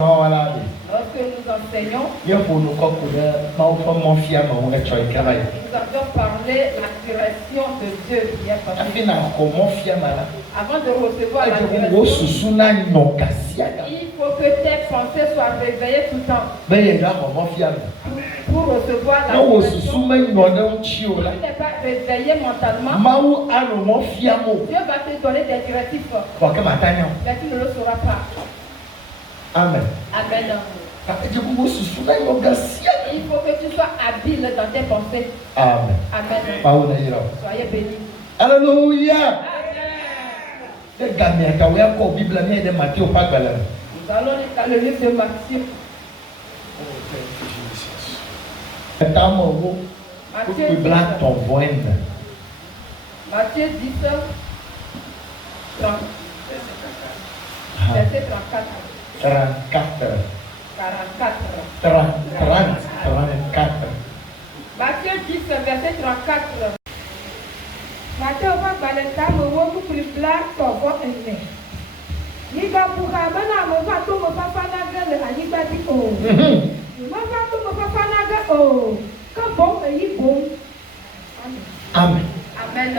Lorsque nous enseignons, nous avions parlé de la création de Dieu qui est passé. Avant de recevoir la création, il faut que tes pensées soient réveillées tout le temps pour recevoir la création. Si tu n'es pas réveillé mentalement, Dieu va te donner des directives, mais tu ne le sauras pas. Amen. Amen. Il faut que tu sois habile dans tes pensées. Amen. Amen. Soyez bénis. Alléluia. Nous allons lire dans le livre de Matthieu. Matthieu 10, 30, verset 34. 34. Matthieu 10, verset 34. Matthieu va balenta me woku pribla to vo ene. Ni ba buka bana mo fa to mo fa na gele ani ba di o. Mo fa to mo fa na ga o. Ka bon e yi bon. Amen. Amen.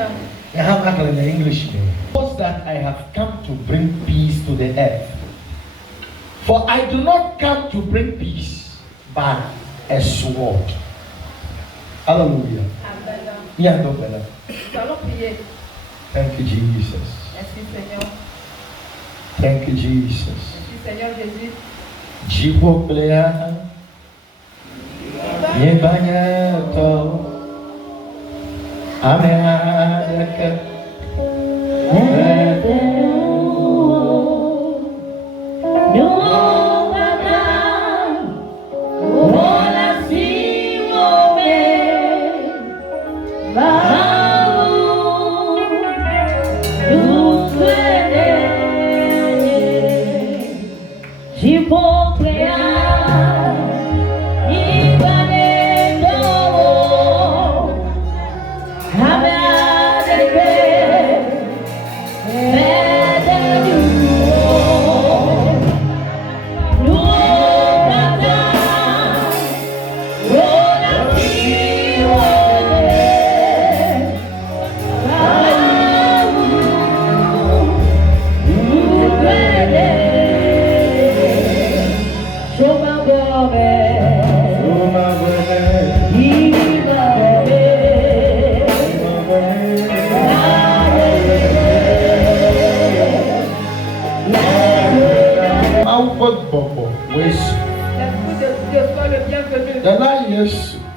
I have that in English. Because that I have come to bring peace to the earth. For I do not come to bring peace, but a sword. Hallelujah. Amen. Thank you, Jesus. Merci, Seigneur. Thank you, Jesus. Merci, Seigneur Jésus. Jiboplea. Yebanyato. Amen.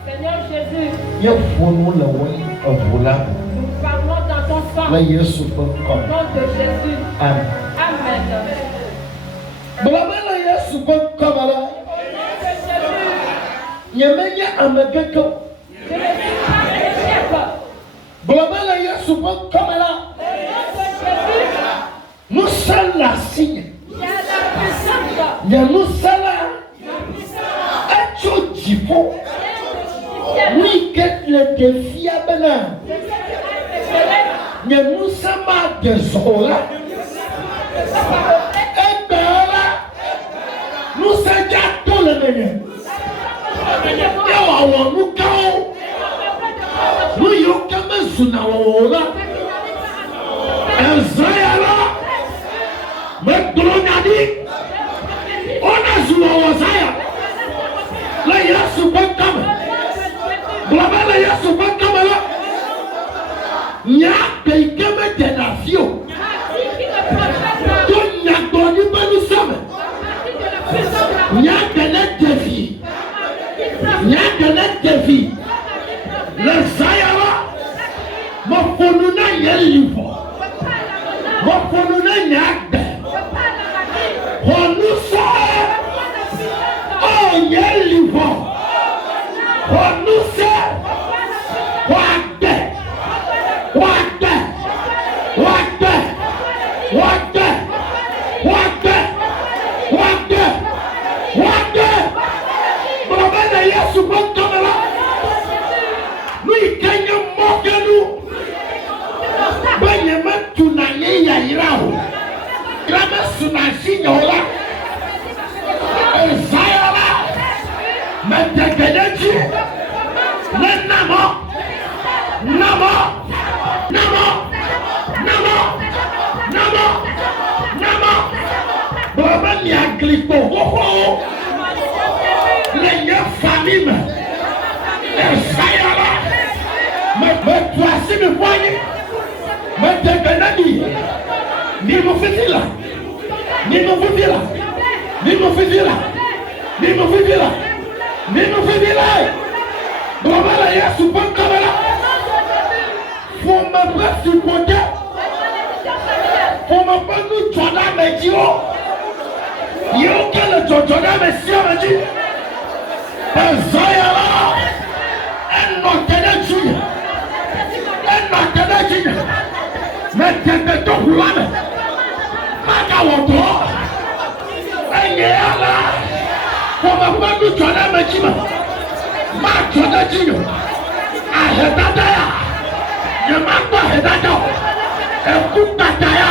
Seigneur Jésus, nous parlons dans ton sang. Au nom de Jésus. Amen. Amen. Au nom de Jésus. Nous sommes la signe. Nous sommes oui, que le défi a bénin. Nous sommes désolés. Et là, nous sommes tous les meilleurs. Nous Asipo hoho. Les familles. Esayala. Me tuasi me voye. Me tebenani. Ni mo fitila. Ni mo fitila. Ni mo fitila. Ni mo fitila. Ni mo fitila. Global Yesu pankamela. Faut me pas supporter. Faut me pas nous tourner mes dios. Yo que le tourner mes siens me dit. Esayala. En notene Dieu. En notene Dieu. Mais t'es de roulade. Magawoto. Eyala. Faut me pas nous tourner mes dios. Ma tourner Dieu. Ahedadaya. Yemako ahedada. Ekutaya.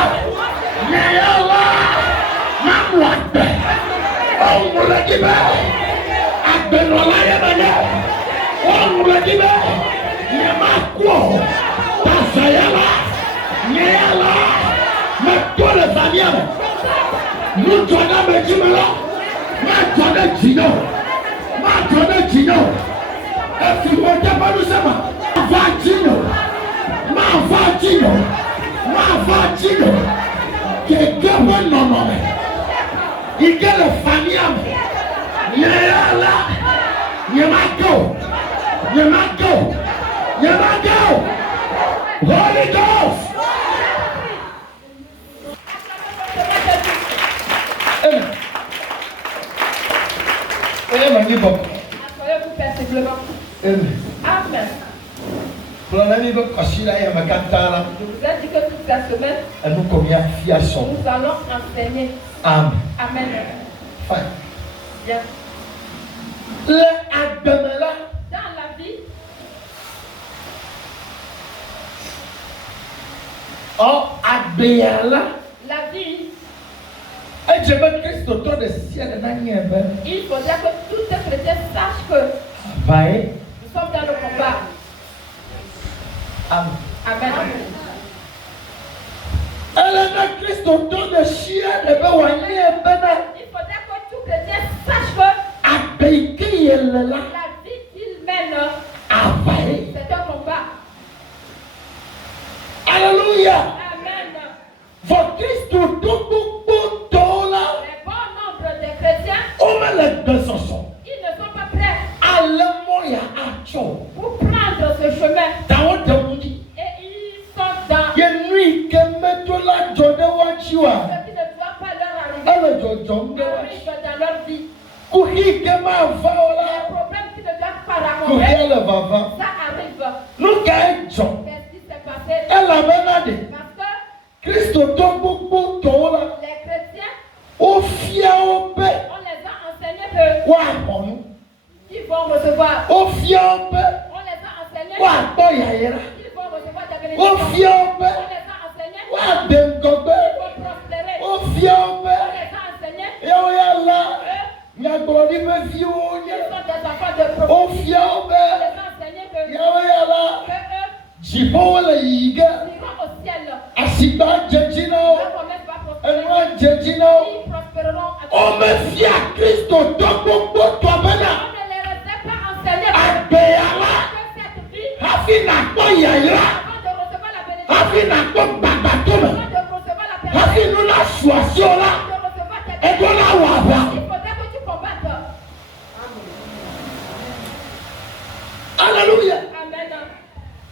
Yeyala. Mamwate. Omulakibe. Abenola yemane. Omulakibe. Yemako. Tasayala. Yeyala. Metole famille. Nous tournons mes jimelo. Matone Gino. Matone Gino. Et si vous n'êtes pas nous savons. Vagino. Ma vagino. Ma vagino. Quelqu'un peut non nommer. Il y a le famille. Yeyala. Yemako. Yemako. Yemako. Holy Ghost. Soyez-vous paisiblement. Amen. Je vous ai dit que toute la semaine, nous allons enseigner. Amen. Amen. Fine. Bien. Le Adamela. Dans la vie, Oh, Adéala. la vie, Et je veux Christ autour de ciel. il faudrait que tous les chrétiens sachent que Vai. nous sommes dans le combat. Amen. Amen. Elle a Christ autour de ciel. Il faudrait que tous les chrétiens sachent que la vie qu'ils mènent, c'est un combat. Alléluia. Amen. For Christ autour de Les bon nombre de chrétiens, ils ne sont pas prêts pour prendre ce chemin. Et ils sont dans ce qui ne doit pas leur arriver dans leur vie. Les problèmes qui ne doivent pas rencontrer, ça arrive. Qu'est-ce qui s'est passé? Parce que Christ autour les chrétiens, au fier au paix. on les a enseignés qu'ils vont recevoir. Au fier au paix. On les a enseignés Wa to yayira. qu'ils vont recevoir des Au bénédictions. fier au On paix. les a enseignés Wa dengobe. qu'ils vont prospérer. Au fier au On paix. les a enseignés Yo yala. qu'ils Nyagbori me fiwo sont nya. des enfants de Au prophétie. fier au On paix. les a enseignés que Yo yala. eux Jibo wala yiga. iront au ciel. Asiba jejino. Leur promesse va prospérer. Enwa jejino. Ils prospéreront à On me fie à Christ autour toi bana. On ne les a pas enseignés Abeyala. que cette vie, Hafina to yayira. avant de recevoir la bénédiction, Hafina to babatoma. avant de recevoir la personne, Hafinu la suasiola. de recevoir tes Ego la waba. il faudrait que tu combattes. Alléluia. Amen.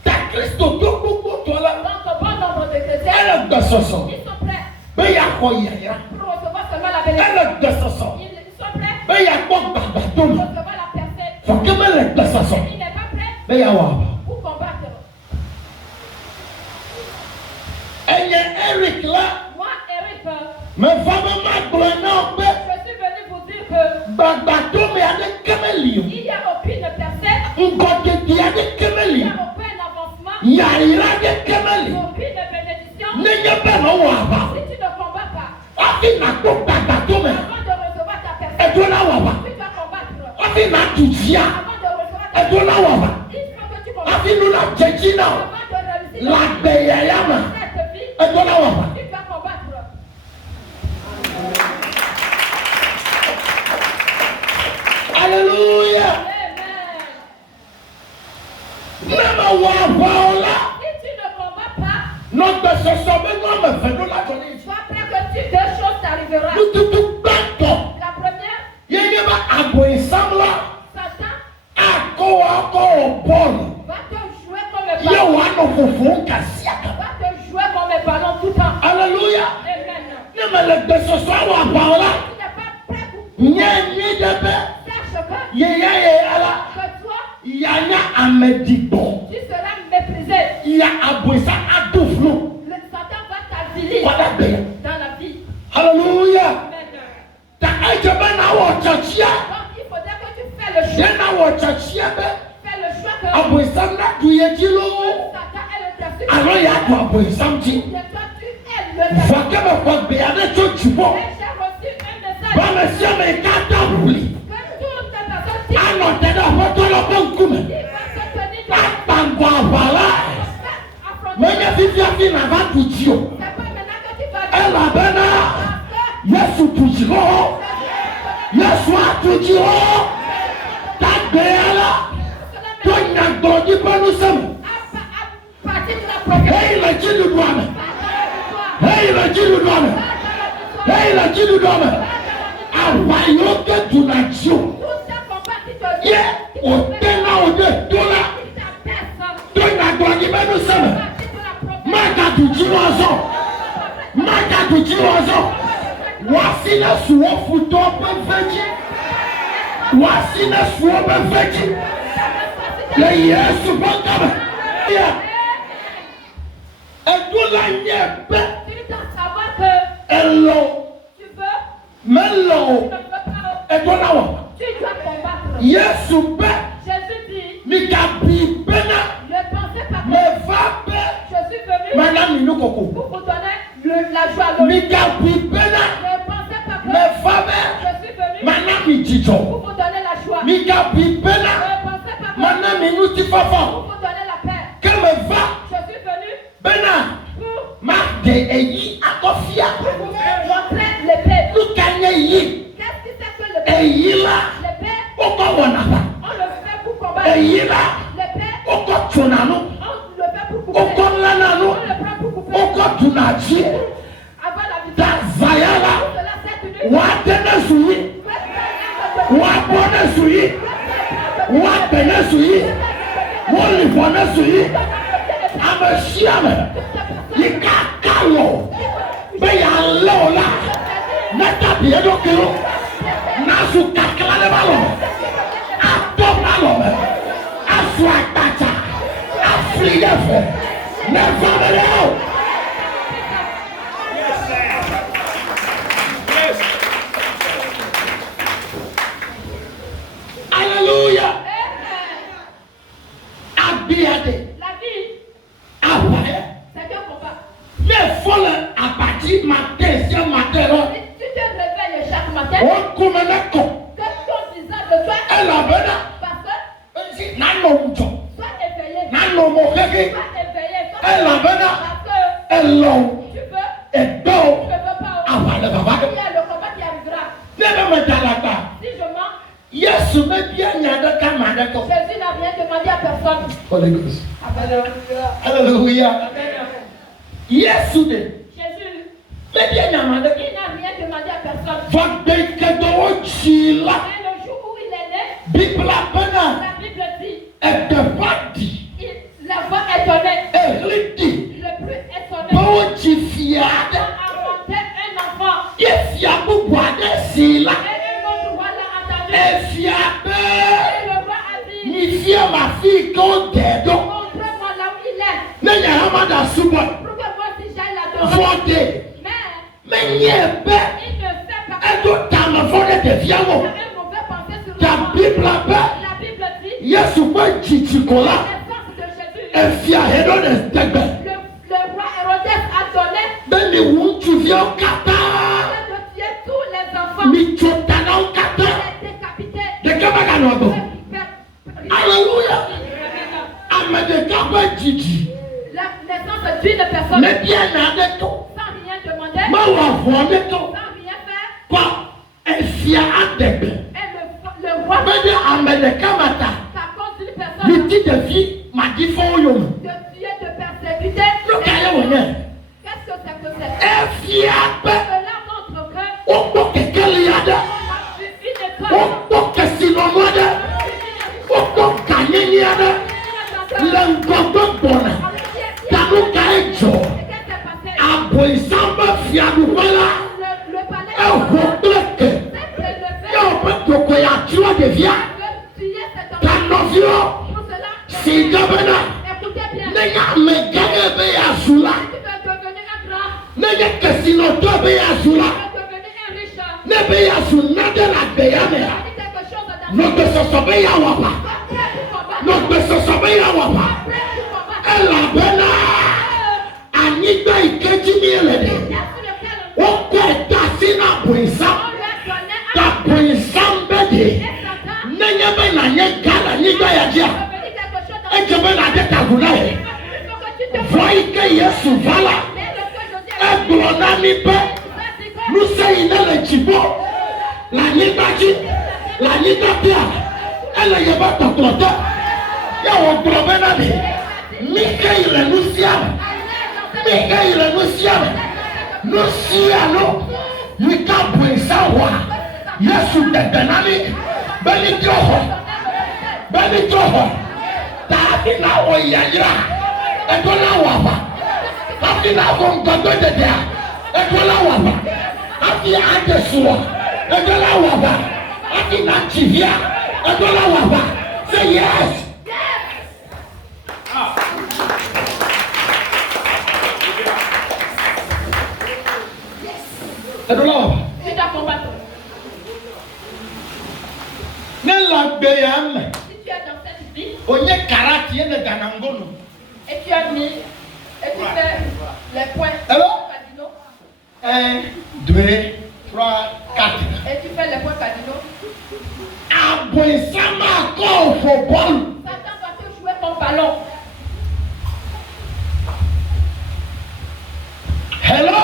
Ta Christ autour toi là. Donc, bon nombre de chrétiens, Elle est de ce son. ils sont prêts Mais il y a quoi yayira. pour recevoir seulement la bénédiction. Elle est de ce son. Ils sont prêts Mais il y a quoi pour babatoma. recevoir la personne. Faut que elle est de ce son. Il n'est pas prêt Mais il y a waba. pour combattre. Et il y a Eric là. Moi, Eric, Mais vraiment non. je suis venu vous dire que Babatoma ya de kemeli. il n'y a aucune personne, Ngote ya de il kemeli. n'y a aucun avancement, Yayira de kemeli. aucune bénédiction. Nenye beno waba. Si tu ne combats pas, Afina ko babatoma. avant de recevoir ta personne, Edo na waba. tu dois combattre. Afina tutia. Avant de recevoir ta Edo na waba. il faut que tu combattes. Afinu la jejina. Avant de réussir La beyayama. cette vie, Edo na waba. tu dois combattre. Yéni debe. Sache que Yéya toi, Yanya amedibo. tu seras méprisé. Ya aboisa aduflo. Le Satan va t'aviler dans la vie. Hallelujah. Amen. Ta ejebena wo chachia. Donc il faudrait que tu fasses le choix. Yena wo chachia be. Fais le choix que Aboisa na duyejilo. Satan est le Alors ya do aboisa mti. Et toi, tu es le dessus. Vakeme kwa beade chochubo. Et j'ai reçu un message. Ba mesia me kata buli. Que toutes les personnes qui Ano tena hotolo bonkume. vont se tenir dans Apangwa vala. affronter. Mwenye vivia vina vatujio. C'est pas maintenant que tu vas Ela bena. Yesu tujiro. Yesu atujiro. Tabeala. Tonya godi bonusem. à partir de la prochaine. Hey la jilu duame. Victoire. Hey la jilu duame. Hey la jilu duame. Awayoke tunachio. Tout ce combat qui te Ye otena ode dola. Tonya godi bonusem. Maka tujiro azo. Maka tujiro azo. Wasina suo futo perfeji. Wasina suo perfeji. Le Yesu bangaba. Yeah. Edola nyebe. Tu dois savoir que Elo. tu veux, Melo. tu ne peux pas. Edola wa. Tu dois combattre. Yesu be. Jésus dit, Mikabi bena. ne pensez pas Me que va be. je suis venu Mana minu koko. pour vous donner la joie à l'autre. Mikabi bena. Ne pensez pas que Me va be. je suis venu Mana mi jijo. pour vous donner la joie. Mikabi bena. Ne pensez pas que Mana minu tifafa. pour vous donner la paix. Que me va. Je suis venu Bena. pour Ma de eyi akofia. vous montrer l'épée. Lukanye yi. Qu'est-ce que c'est que l'épée? Eyi la. L'épée, Oko wanaba. on le fait pour combattre. Eyi la. L'épée, Oko tunanu. on le fait pour couper. Oko lananu. On le prend pour couper. Oko tunaji. Avant la victoire. Tazayala. Cela c'est une Wa tene suyi. Wa bone suyi. Wa tene suyi. Wa libone suyi. Amesiame. Yika kalo. Be ya lola. Neta biedo kiro. Nasu kakla le balo. Ato balo me. Asu akpacha. Afli yefe. Never me. Alléluia. Abiade. La vie, Awaye. c'est un combat. Mais folle à partir matin, c'est matin là. Si tu te réveilles chaque matin, On commence à con. que ton visage de toi Elle a besoin. parce que Nano mucho. sois éveillé. Nano mokeke. Sois éveillé. Sois Elle a besoin. parce que Hello. tu veux, Et tu donc. ne veux pas. Awale baba. Il y a le combat qui arrivera. Nebe me dalata. Si je mens, Yesu me bien nyada kama dako. Jésus n'a rien demandé à personne. Holy Ghost. Alléluia. Hallelujah. Amen. Yesu de. Jésus, Me bien nyamada. il n'a rien demandé à personne. Va deke do chila. Mais le jour où il est né, Bible bena. la Bible dit, Et de badi. la voix étonnée, Et dit. le plus étonné, Bochi a fiade. inventé un enfant. Efia bubuade sila. Et un autre roi l'a entendu. Efia Et be. le roi a dit, Mi fia ma fi ko dedo. montre-moi là où il est. Ne ya hamada subo. Pour que moi aussi j'aille l'adorer. Fode. Mais Me nye be. il ne sait pas. Edo tama fode de Il fiamo. a un mauvais pensée sur Ta l'enfant. Bible be. La Bible dit, Yesu kwa chichikola. naissance de Jésus. Efia hedo de stegbe. Le roi Hérodès a donné Beni wuntu via kata. de tuer tous les enfants. Mi chotana kata. Il est décapité. De kama kanogo. Alléluia. Amede kaba jiji. La naissance d'une personne Me bien na de to. sans rien demander, Ma wa vo de to. sans rien faire. Kwa efia adegbe. Et le roi, Beni amede kamata. à cause d'une personne, Mi ti de fi ma di fo yo. de tuer, de persécuter. Look at you again. Qu'est-ce que c'est que c'est? Efia be. Cela montre que Okpo kekele yada. on a vu une étoile. Okpo kesino yada. Okpo kanyeni yada. Lengogo bona. Tanu kaijo. Qu'est-ce qui s'est passé? Abo isamba fiadu bala. Le palais Eho bleke. s'est élevé. Yo be Tokoya Tua devient ta novio. Si Gabana, Nega Megane Beazula, Nega Casino Beazula, Nebeazu Nadela Beyame, Notre Sosobeya Wapa, Notre Sosobeya Wapa, Ella Bena, Anita Ikejimielede, Oko Tasina Brisam, Ta Brisam Bedi, Nenya Bena Nyekala Niga Yadia. Ejebena de Tagunae. Voike Yesu vala. Eblonani pe. Nous sayons le chibo. La nibaji. La nibapia. Elle y va t'entendre. Yawo blobena de. Mikaïle nous siame. Mikaïle nous siame. Nous siano. Mika Brinsawa. Yesu de Benani. Benitoho. Benitoho. Tabina oyayra, etola waba. Tabina gongodo dedea, etola waba. Ati adesua, etola waba. Ati nachivia, etola waba. Say yes. Etola waba. C'est ta combattre. Nella beyam. Et tu as mis, et tu fais les points. Alors, 1, 2, 3, 4. Et tu fais les points cardinaux. Aboisama encore football. Satan va te jouer ton ballon. Hello.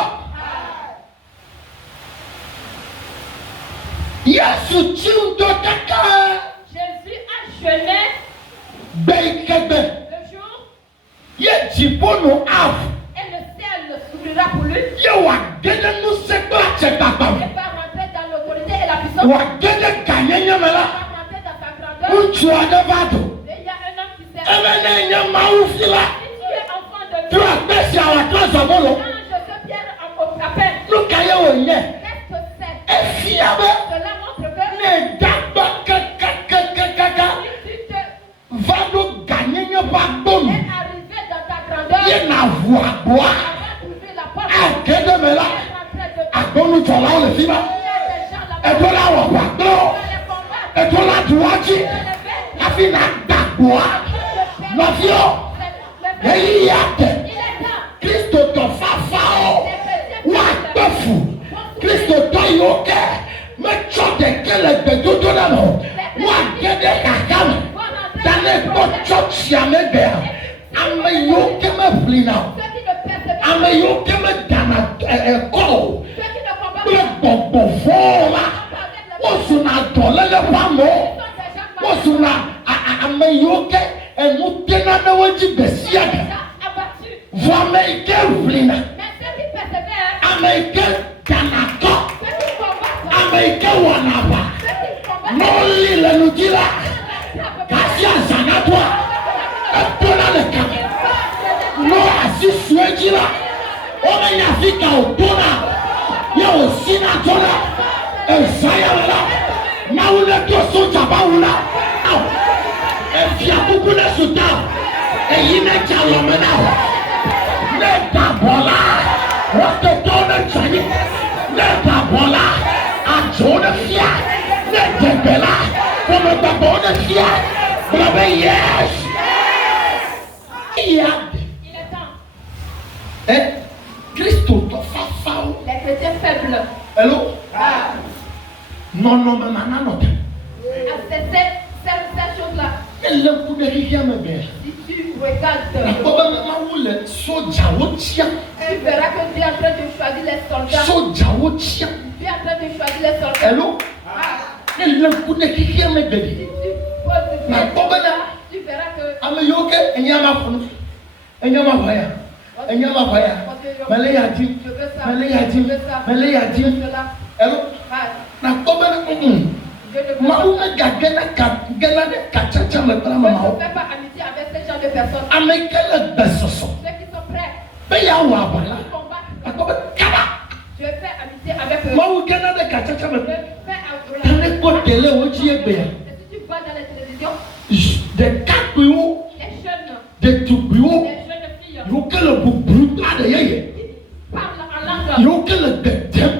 Yesu chiudo kaka. Jésus a jeûné. Beikebe. Le jour. Yejibono av. Et le ciel s'ouvrira pour lui. Yewa gene nous sekba chekapam. Il va rentrer dans l'autorité et la puissance. Wa gene kanyenya mala. Il va rentrer dans sa grandeur. Unchu adevado. Et il y a un homme qui sait. Emene maufila. Si tu es enfant de Tu Dieu. as baissé à la classe à bolo. Quand je te pierre en appel. Nous caillons au nez. Qu'est-ce que c'est? Et fiabe. Cela montre que. Ne daba kaka. Si tu te Va nous gagner une bagbon. es arrivé dans ta grandeur. Ye na voix bois. Avant d'ouvrir la porte. A kede mela. A bonu tola le fiba. Et toi là on va toi. Et toi là tu vois qui. A fina daboa. Mafio. Eyi yate. Christo to fafao. Wa tofu. Christo to yoke. Me chote kele bedodo na no. Wa kede kakam. Dane to church ya me be. Ame yoke me flina. Ame yoke me dana call. Gbogbo fọ́ọ̀mà wọ́n sùn náà dọ̀lẹ́lẹ́ pamọ́ wọ́n sùn náà amẹ́yọ́kẹ́ ẹ̀mú tẹ́ná náwó jí bẹ̀sí ẹ̀dẹ̀ fún amẹ́yíkẹ́ rìnnà amẹ́yíkẹ́ dànàkọ́ amẹ́yíkẹ́ wọ̀nàbà n'ọ́lì lẹ́nu jíra kàsí àzànàtọ́ ẹ̀tọ́nà lẹ́ka n'ọ́ àsísùn ẹ̀jìrà ọ̀mẹ́yà fíkà òtọ́nà. Yóò sí náà tọ́lá ẹ̀sáyàwó náà wúlẹ̀ tó sójà bá wúlà ẹ̀fì àkókò náà sùtà èyí náà jà lọ́mọ náà náà dà bọ́lá wọ́n tó tó náà jàyè náà dà bọ́lá àjò náà fìyà náà dẹ̀gbẹ̀lá fọmọgbàgbọ́ náà fìyà bọ́lá yẹ́s. Ìyá ẹ̀ Kristo tó fáfá o. Les chrétiens faibles. Hello? Non, maman, C'est cette chose-là. Elle est pour des rivières, mes belles. Si tu regardes, Tu verras que tu es en train de choisir les soldats. Soja Tu es en train de choisir les soldats. Hello? Elle est pour des rivières, mes belles. Si tu poses des soldats, tu verras que. Ameyoke, enyama funu. Enyama vaya. Enyama vaya. Malaya dim. Malaya dim. Malaya dim. Hello? Na kobana Maoume gagena de kachacha me prend Ne maman. fais pas amitié avec ce genre de personnes. Amekele besoso. Ceux qui sont prêts Beya wa bala. à combattre. Akobe kaba. Je fais amitié avec eux. Maou gena de kachacha me. Je fais Tane vois dans la télévision, des caprios, des tubios, ils ont que le brutal de yéyé. Ils ont que le thème.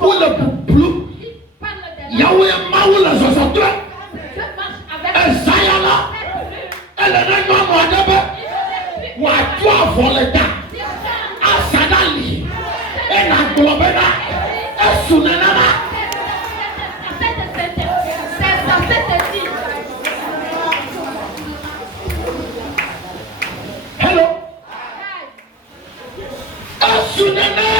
Ou le bleu. Yahweh Maou la Zazatra. Et Zayala. Elle est un homme à Debe. Ou à toi voleta. À Sadali. Et la Globena. Et Sunenana. Hello. Et Sunenana.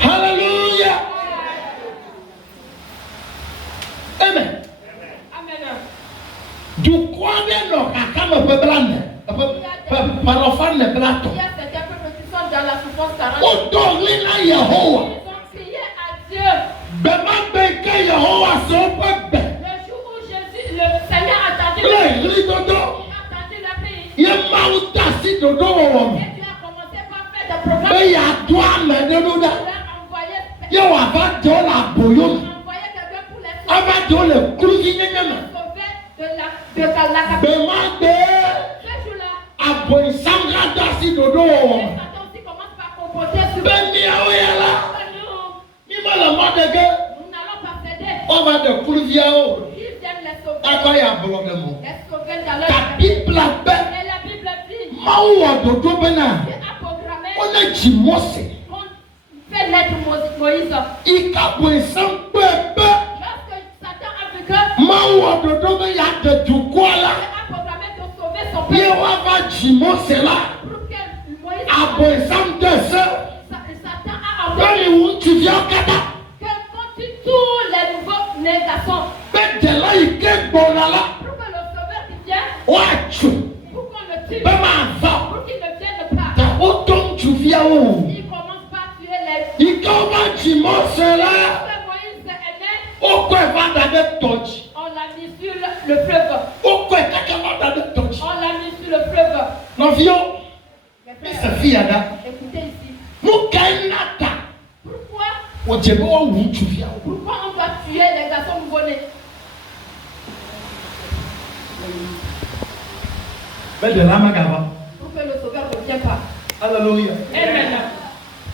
Hallelujah. Amen. Du quoi de nos cacames peblane, parofane Il plateau. y a certains peuples qui sont dans la souffrance 40. Odolina Yehowa. Ils ont crié à Dieu. Bema beke Yehowa so pepe. Le jour où Jésus, le Seigneur a entendu Le ridodo. la paix. Ye mauta si dodo wom. Et Dieu a commencé par faire des programmes. Be ya doa me de Il doda. a envoyé Ye wa ba do la boyo. quelqu'un pour les Aba do le kruzi nyenye. sauver de la capitale. Bema be Ce jour-là, aboy samra da si dodo wom. Satan aussi commence par composer sur Beni aoyala. nous. Ni ma la modege. Nous n'allons pas céder. On va de kruziao. Ils viennent les sauver. Akoya blogemo. Les sauver dans leur Ta Bible la be. Et la Bible dit, Maou dodo bena. Dieu a programmé On a dit Mose. qu'on fait naître Moïse. Ika bwesam pepe. Lorsque Satan a vu que Maou dodo be ya de dukwala. Dieu a programmé de sauver son Ye peuple wa va ji Mose la. pour que Moïse Abwesam de se. Satan a Bani envoyé wu tu viens kata. que contre tous les nouveaux nés garçons Be de la ike bonala. pour que le sauveur qui vient, Wa chu. pour qu'on le tue, Be ma va. pour qu'il ne vienne pas. Ta otom tu viens ou. Il commence par tuer les Ika va ji Mose la. Lorsque Moïse est né, Okwe va da de toji. on l'a mis sur le fleuve. Okwe kaka va da de toji. On l'a mis sur le fleuve. Non vieux. Mes Sa frères, fille ada. écoutez ici. Nous gagnata. Pourquoi O jebo o wu tu viens ou. Pourquoi on doit tuer les garçons nouveau-nés? Be de la magava. Pour que le sauveur ne vienne pas. Alléluia. Amen.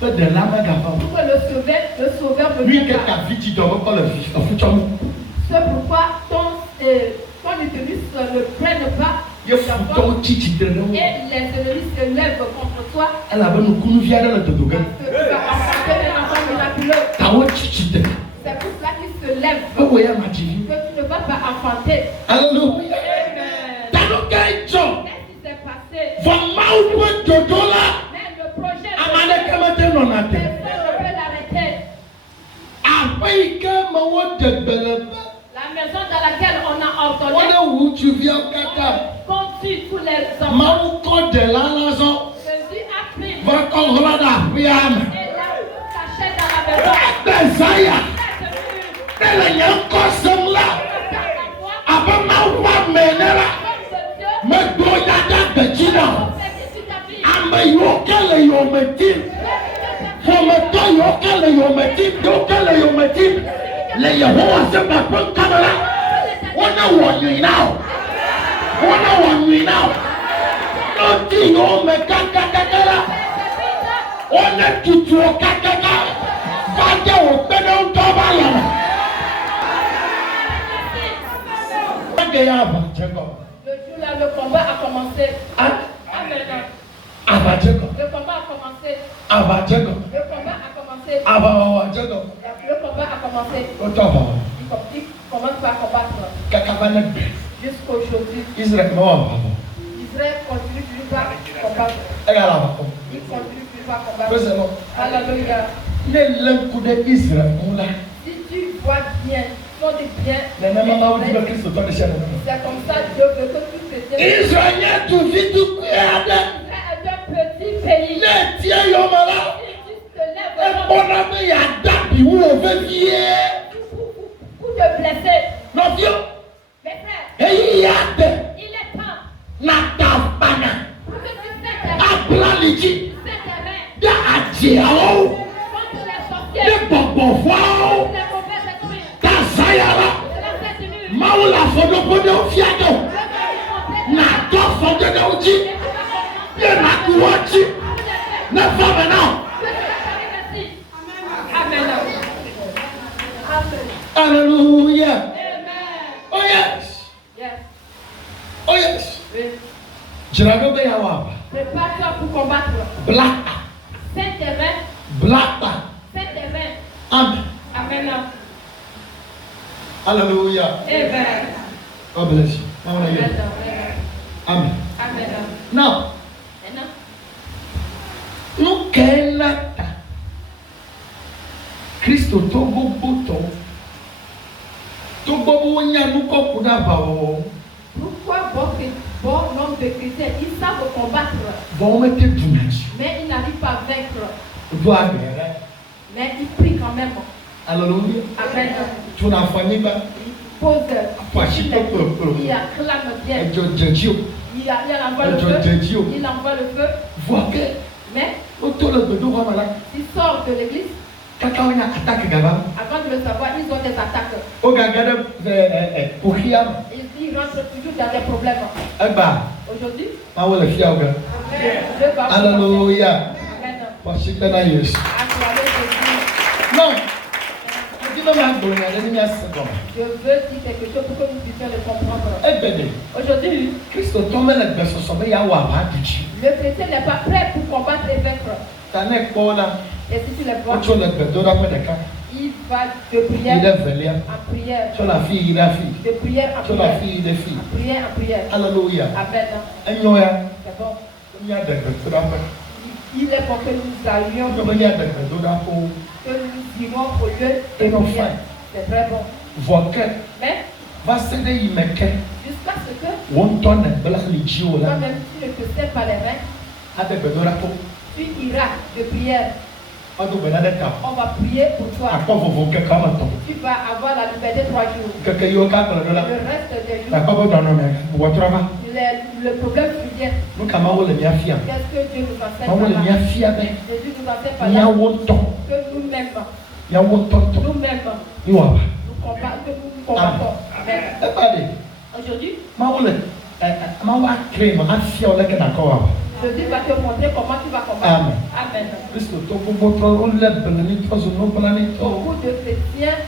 Be de la magava. Pour que le sauveur ne Lui vienne que pas. ta vie tu dois pas le futur. C'est pourquoi ton utérus ne prenne pas Ye futon titi de nous. et les ennemis se lèvent contre toi. Elle a besoin de nous virer dans le dodo. Parce que tu vas enfanter un enfant miraculeux. Ta wo titi de. C'est pour cela qu'il se lève. Be wo ya ma ji. Que tu ne vas pas enfanter. Alléluia. Amen. Ta no kai jo. Qu'est-ce qui s'est passé? Va ma ou dodo la. Mais le projet de Amane kemete no na te. personne ne peut l'arrêter. Apai ke ma wo de belebe. La maison dans laquelle on a On ordonné est où tu viens kata. qu'on tue tous les enfants. Ma ou ko de la raison. Jésus a pris Va ko rola da piam. et l'a caché dans la maison. Bezaya. Elle est encore sem la. Aba ma wa menela. Me do ya da bejina. Ame yo kele yo metim. For me to yo kele yo metim. Yo kele yo metim. Le Yehowa se ma pon kamera. Wana wonyi now. Wana wonyi now. No ti yo me kakakakala. Ona tutu o kakaka. Faje o pede o to ba yo. Le jour-là, le combat a commencé. Ah, Amen. abajeko. Le combat a commencé. Abajeko. Le combat a commencé. Abawajeko. Le combat a commencé. O to ba. Il commence par combattre Kakabane be. jusqu'aujourd'hui. Israël mo wa ba. Israël continue toujours par combattre. Egala ba. Il continue toujours par combattre. Praise the Lord. Alléluia. Le lenku de Israël mo la. Si tu vois bien, font du bien, Le nama ma wu be Kristo to de sia no. c'est comme ça Dieu veut que tu te tiennes. Israël nya tu vitu kuada. C'est un petit pays. Ne tie yo mala. Si tu te E lèves bona me ya dabi wo ve vie. pour te blesser, No fio. mes frères, E ya de il est temps na ta bana. pour que tu sais tes Abla liji. mains. Da Diao. contre les sorciers, Les bobovao. les mauvais esprits. Tazayara. Maula fodopodo fiado. Na to fododo uji. Ye na kuwachi. Na famana. Hallelujah. Amen. Oh yes. Yes. Oh yes. Oui. Jirago be yawa. Prépare-toi pour combattre. Blacka. Saint-Terrain. Blacka. Saint-Terrain. Amen. Amen. Hallelujah. Amen. God bless you. Amen. Amen. Amen. Now, Maintenant, nous kenata. Christo togo boto. Togo bonya nuko kuna bawo. pourquoi bon nombre de chrétiens, ils savent combattre, Bon mette dunach. mais ils n'arrivent pas à vaincre. Doa bere. Mais ils prient quand même. Hallelujah. Amen. Tu n'as pas ni ba. Ils posent, Apachi peuple. ils acclament bien. Ejo jejo. Il envoie le feu. Il envoie le feu. Vois que Mais auto le bedo wa mala. ils sortent de l'église. Kaka wana attaque gaba. Avant de le savoir, ils ont des attaques. O gagade pohiam. Ils rentrent toujours dans des problèmes. Eba. Aujourd'hui, Ma wala fiaga. je vais Hallelujah. Amen. Washikta na Yesu. Acclamer Jésus. Non. Je veux dire quelque chose pour que nous puissions le comprendre. Aujourd'hui, Christo tombe le besoin ya wa ba dichi. le chrétien n'est pas prêt pour combattre et vaincre. Tane kola. Et si tu le vois, Ocho le bedo da medeka. il va de prière Il est velia. en prière. Sur la fille, il a fille. De prière en Sur la prière. fille, il est fille. En prière en prière. Alléluia. Amen. Enyoya. C'est bon. Il y a des bedo da medeka. Il est pour que nous allions, Il y a des bedo da po. que nous irons au lieu de Et non prière. fin. C'est très bon. Voque. Mais Va se de imeke. jusqu'à ce que Won ton ne bela lijio la. toi-même, si tu ne te sers pas les reins, Ade bedo da po. tu iras de prière. Ado bena de ta. On va prier pour toi. Akwa vovo ke kama to. Tu vas avoir la liberté 3 jours. Keke yo ka kala la. Le reste des La jours, ko do no me. Wo trava. le problème vient. Nous kama wo le mia fia. Qu'est-ce que Dieu nous enseigne Ma wo le par mia là? fia be. Jésus nous enseigne par Nya là wo to. que nous-mêmes, Ya wo to to. nous-mêmes, Ni wa ba. nous combattons, que nous combattons. Amen. E ba de. Aujourd'hui, Ma wo le ma wa train ma afia o le ke na ko wa. Jésus va te montrer comment tu vas combattre. Amen. Amen. Christo to bo to o le bele ni to zo no bele ni to. Beaucoup de chrétiens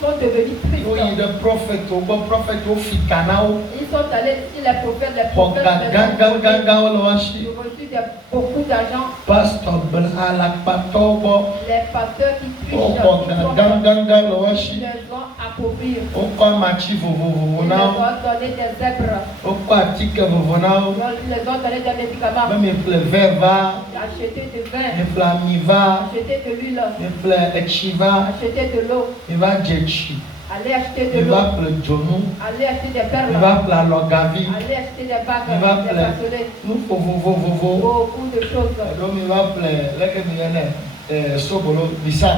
sont devenus O yi tristes. de prophète o bo prophète o fikana o. Ils sont allés chez les prophètes, Ko ga o lo wa Ils shi. ont reçu beaucoup d'argent. Pastor bel ala pa to bo. Les pasteurs qui O prêchent, ko ils ga lo wa shi. les ont appauvrir. O ko ma chi vovo Ils na. leur ont donné des zèbres. O ko atike vovo na o. Ils leur ont donné des médicaments. Même il pleut vert va. Acheter du vin, Il pleut mi va. acheter de l'huile, Il pleut echi va. acheter de l'eau, Il va jechi. aller acheter de Il l'eau, va pleut jonou. aller acheter des Il perles, va pleut logavi. aller acheter des bagues, Il va des pleut. bracelets, Nous vovo. beaucoup de choses. Donc il va pleut. Là que nous y a sobolo bisa.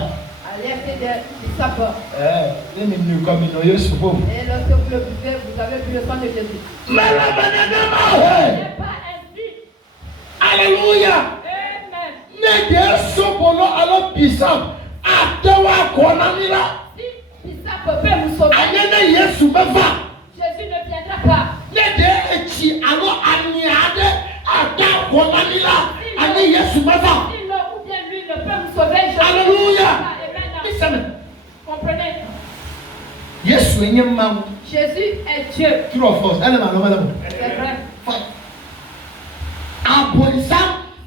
Aller acheter des sapins. Les minus comme nous y sommes. Et lorsque vous le buvez, vous avez bu le sang de Jésus. Ce Hey! n'est pas ainsi. Alléluia. Amen. Nege sobolo alo bisa. Atewa konamila. Si ça peut nous sauver, Ayene Yesu meva. Jésus ne viendra pas. Nege echi alo aniade ata konamila. Ane Yesu meva. Si l'eau ou bien lui ne peut nous sauver, Jésus Alléluia. Amen. Listen. Comprenez? Yesu enye mawu. Jésus est Dieu. True of us. Ele ma lo mele mo. C'est vrai. Fine. Abonsa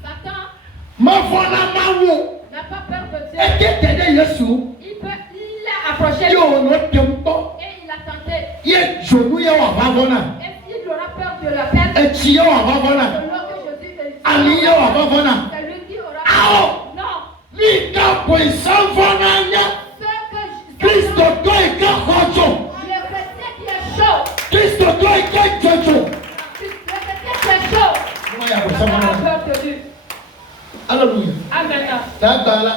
Satan mafona mawu. n'a pas peur de Dieu. Eke tede Yesu. Il a approché Yo no tempo. et il a tenté. Ye jonu ye wa bavona. Est-ce qu'il aura peur de la peine? Echi ye wa bavona. Selon que Jésus est Ami ye wa bavona. c'est lui qui aura Ao. peur. Non. Nika poisan vonanya. Ce que Kristo to ika hojo. le chrétien qui est chaud. Kristo to ika jojo. Le chrétien qui est chaud. Moya n'a poisan pas vonanya. peur de lui. Alléluia. Amen. Tadala.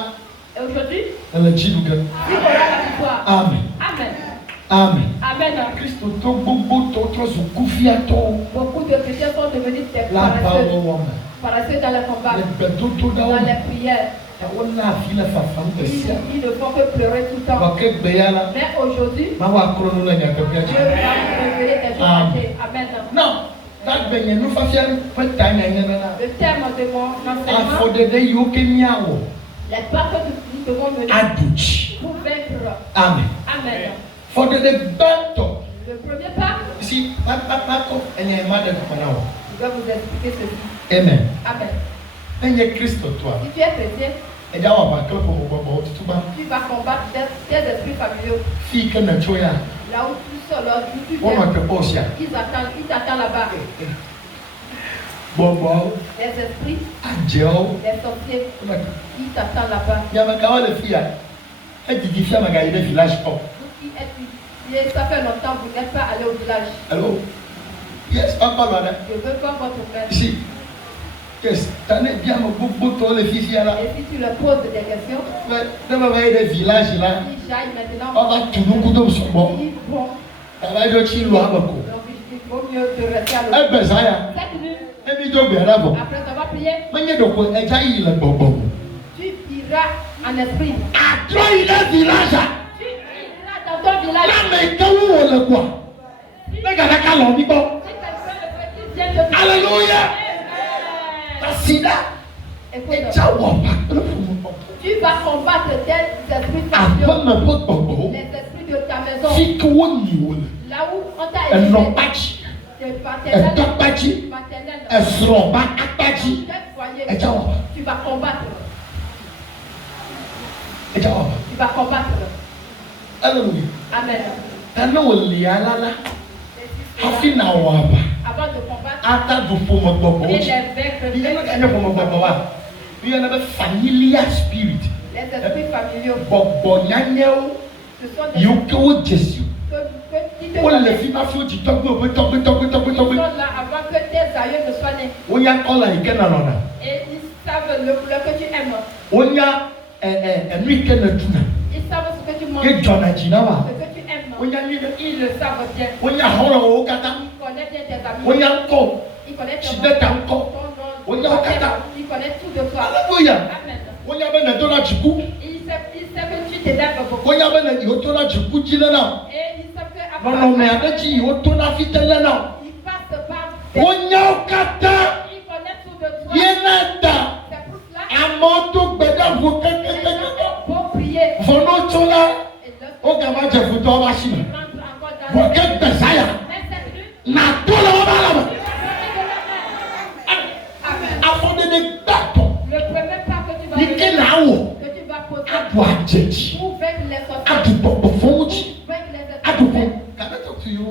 Et aujourd'hui, Ele chiduga. il aura la victoire. Amen. Amen. Amen. Amen. Kristo to gbogbo to to su kufia to. Beaucoup de chrétiens sont devenus des La paresseux. power woman. Paresseux dans le combat, Le bedodo da dans woman. les prières. Ils ne font que pleurer tout le temps. Mais aujourd'hui, Dieu va vous révéler des choses. Amen. Non. Le terme de mon enseignement, les pas que nous devons mener pour vaincre. Amen. Amen. Le premier pas. Ici, je vais vous expliquer ceci. Amen. Amen. Si tu es chrétien, tu vas combattre des esprits familiaux. Là où tu sors, tu viens, ils t'attendent là-bas. Les esprits, les sorciers, ils t'attendent là-bas. Ça fait longtemps que vous n'êtes pas allé au village. Allô? Yes, je veux voir votre frère. Ici. Yes, bien les filles là. Et si tu leur poses des questions, des villages là. On va tout nous couper sur bon. Il vaut mieux de rester à l'hôpital. Après ça va prier. Tu iras en esprit. Tu iras dans ton village. Alléluia. Tu vas combattre des esprits familiaux. Les esprits de ta maison. Là où on t'a élevé. Tu vas combattre. Tu vas combattre. Alléluia. Amen. Avant de combattre, et les familiar spirit. Les esprits familiaux. Ce sont des esprits qui sont là avant que tes aïeux ne soient nés. Et ils savent le que tu aimes. Ils savent ce que tu manges. Ce que tu aimes. Ils le savent bien. Ils connaissent bien tes amis. Ils connaissent ton nom. Ils connaissent tout de toi. Amen. Il sait que tu t'énerves beaucoup. Et il sait que après il passe par des... Il connaît tout de toi. C'est pour cela. Pour prier. Le premier pas que tu vas poser pour vaincre les sorciers, pour vaincre les esprits. Can I talk to you?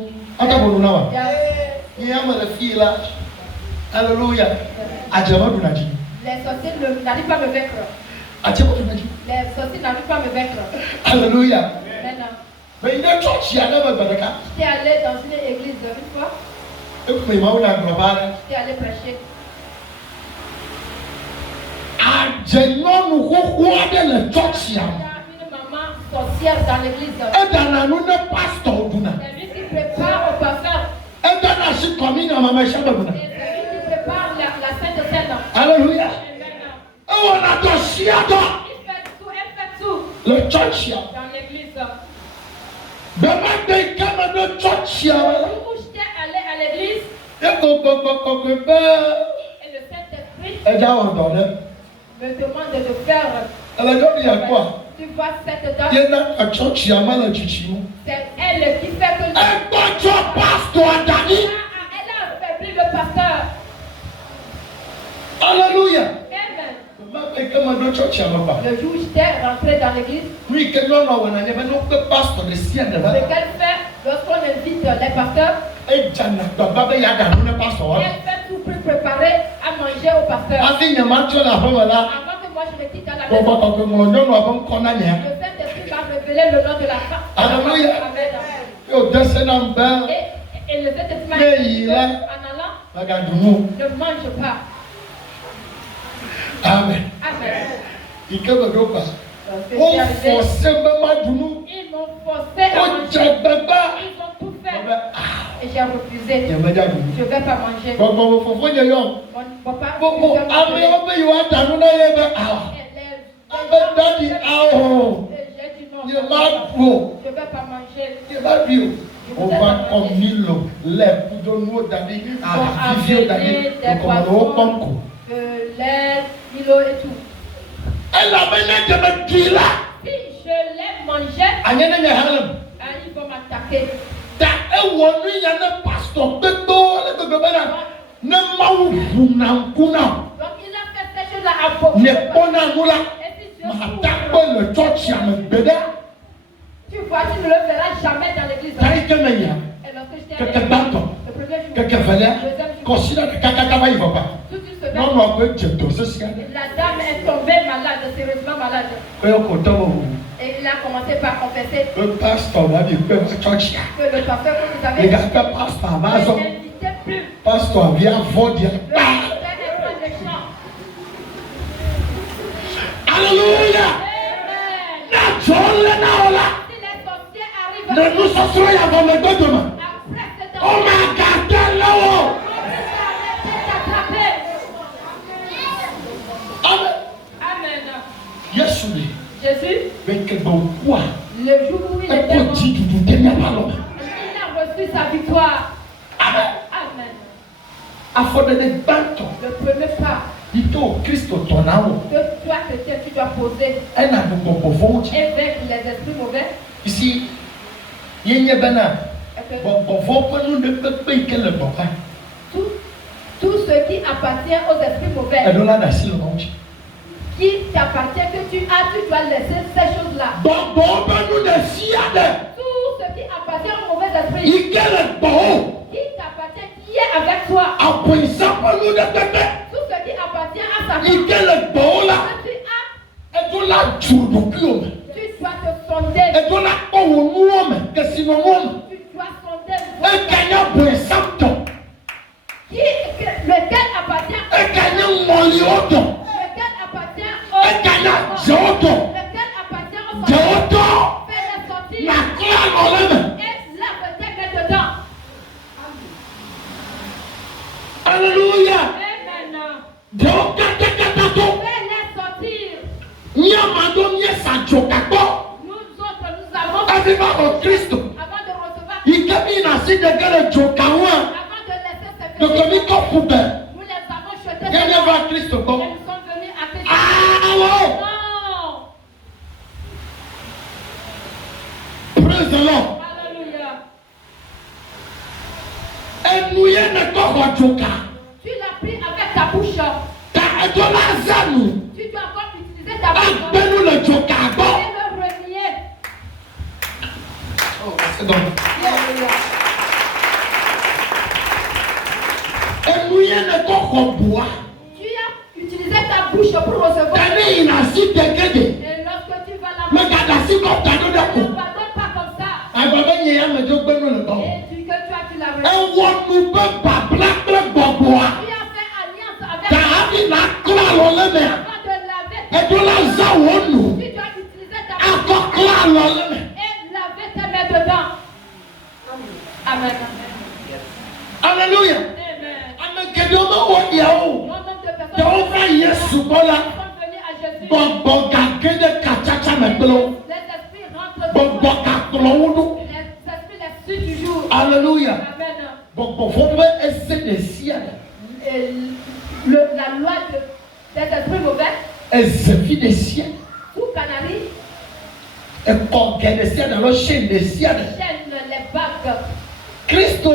Alléluia. Les sorciers n'arrivent pas à me vaincre. Les sorciers n'arrivent pas à me vaincre. Alléluia. Maintenant. Mais il est church, il y a never been a car. J'étais allé dans une église une fois. J'étais allé prêcher. Une maman sorcière dans l'église. C'est lui qui prépare au pasteur. C'est lui qui prépare la Sainte Seine. Alléluia. Elle fait tout. Le church dans l'église. The man they come and the church Le jour où j'étais allé à l'église, et le Saint-Esprit me demande de faire. Tu vois cette dame. C'est elle qui fait que elle a affaibli le pasteur. Alléluia. Amen. Le jour où j'étais rentré dans l'église, ce qu'elle fait lorsqu'on invite les pasteurs, elle fait tout pour préparer à manger au pasteur. Avant que moi je me quitte dans la maison, le Saint-Esprit m'a révélé le nom de la femme. Alléluia. Et le Saint-Esprit m'a dit en allant, ne mange pas. Amen. Amen. Ils m'ont forcé à manger. Ils ont tout fait. Et j'ai refusé. Je ne vais pas manger. Mon papa, Daddy, oh, J'ai dit non. il est mal pro. Je ne vais pas manger. Il est mal bio. On va comme Nilo, lait, poudre noire, Daddy, à vivre, Daddy, comme on banco. Lait, Milo et tout. Elle a mené de me dire là. Si je l'ai mangé, ils vont m'attaquer. Donc il a fait ces choses-là à beaucoup. Tu vois, tu ne le verras jamais dans l'église. Et lorsque je t'ai le premier jour, la dame est tombée malade, sérieusement malade. Et il a commencé par confesser que le pasteur que vous avez n'invitez plus. Pasteur vient dire. Alléluia. Si les sorciers arrivent on m'a gardé là-haut. Amen. Jésus, le jour où il était mort, il a reçu sa victoire. Amen. Le premier pas que toi tu dois poser avec les esprits mauvais. Ici, il y a tout ce qui appartient aux esprits mauvais, qui t'appartient, que tu dois laisser ces choses-là. Tout ce qui appartient aux mauvais esprits, qui t'appartient, qui est avec toi. Tout ce qui appartient à sa vie, tu dois te sonder. Tu dois sonder lequel appartient Alléluia. Fais-les sortir. Nous autres, nous avons Christ. avant de recevoir, Il a mis un signe de avant de laisser ces nous les avons jetés. Il y a Christ. Et nous sommes venus à Christ. Ah, Non. praise the Lord. Alléluia. Et nous y est Tu l'as pris avec ta bouche. tu dois encore utiliser ta bouche. Et nous le Et le renier. Oh, c'est donc. Alléluia. Et nous y est Tu as utilisé ta bouche pour recevoir. il a si Et lorsque tu vas là-bas, ne pardonne pas comme ça. Et tu que tu l'as reçu. Tu as fait alliance avec avant de laver. Tu dois utiliser ta bouche et laver tes mains dedans. Amen. Alléluia. Amen. Amen. Nombre de personnes sont venues à Jésus. Les esprits rentrent. Les esprits les suivent toujours. Alléluia. Amen. Et la loi des esprits mauvais, tout canari, chaîne les bagues. Christo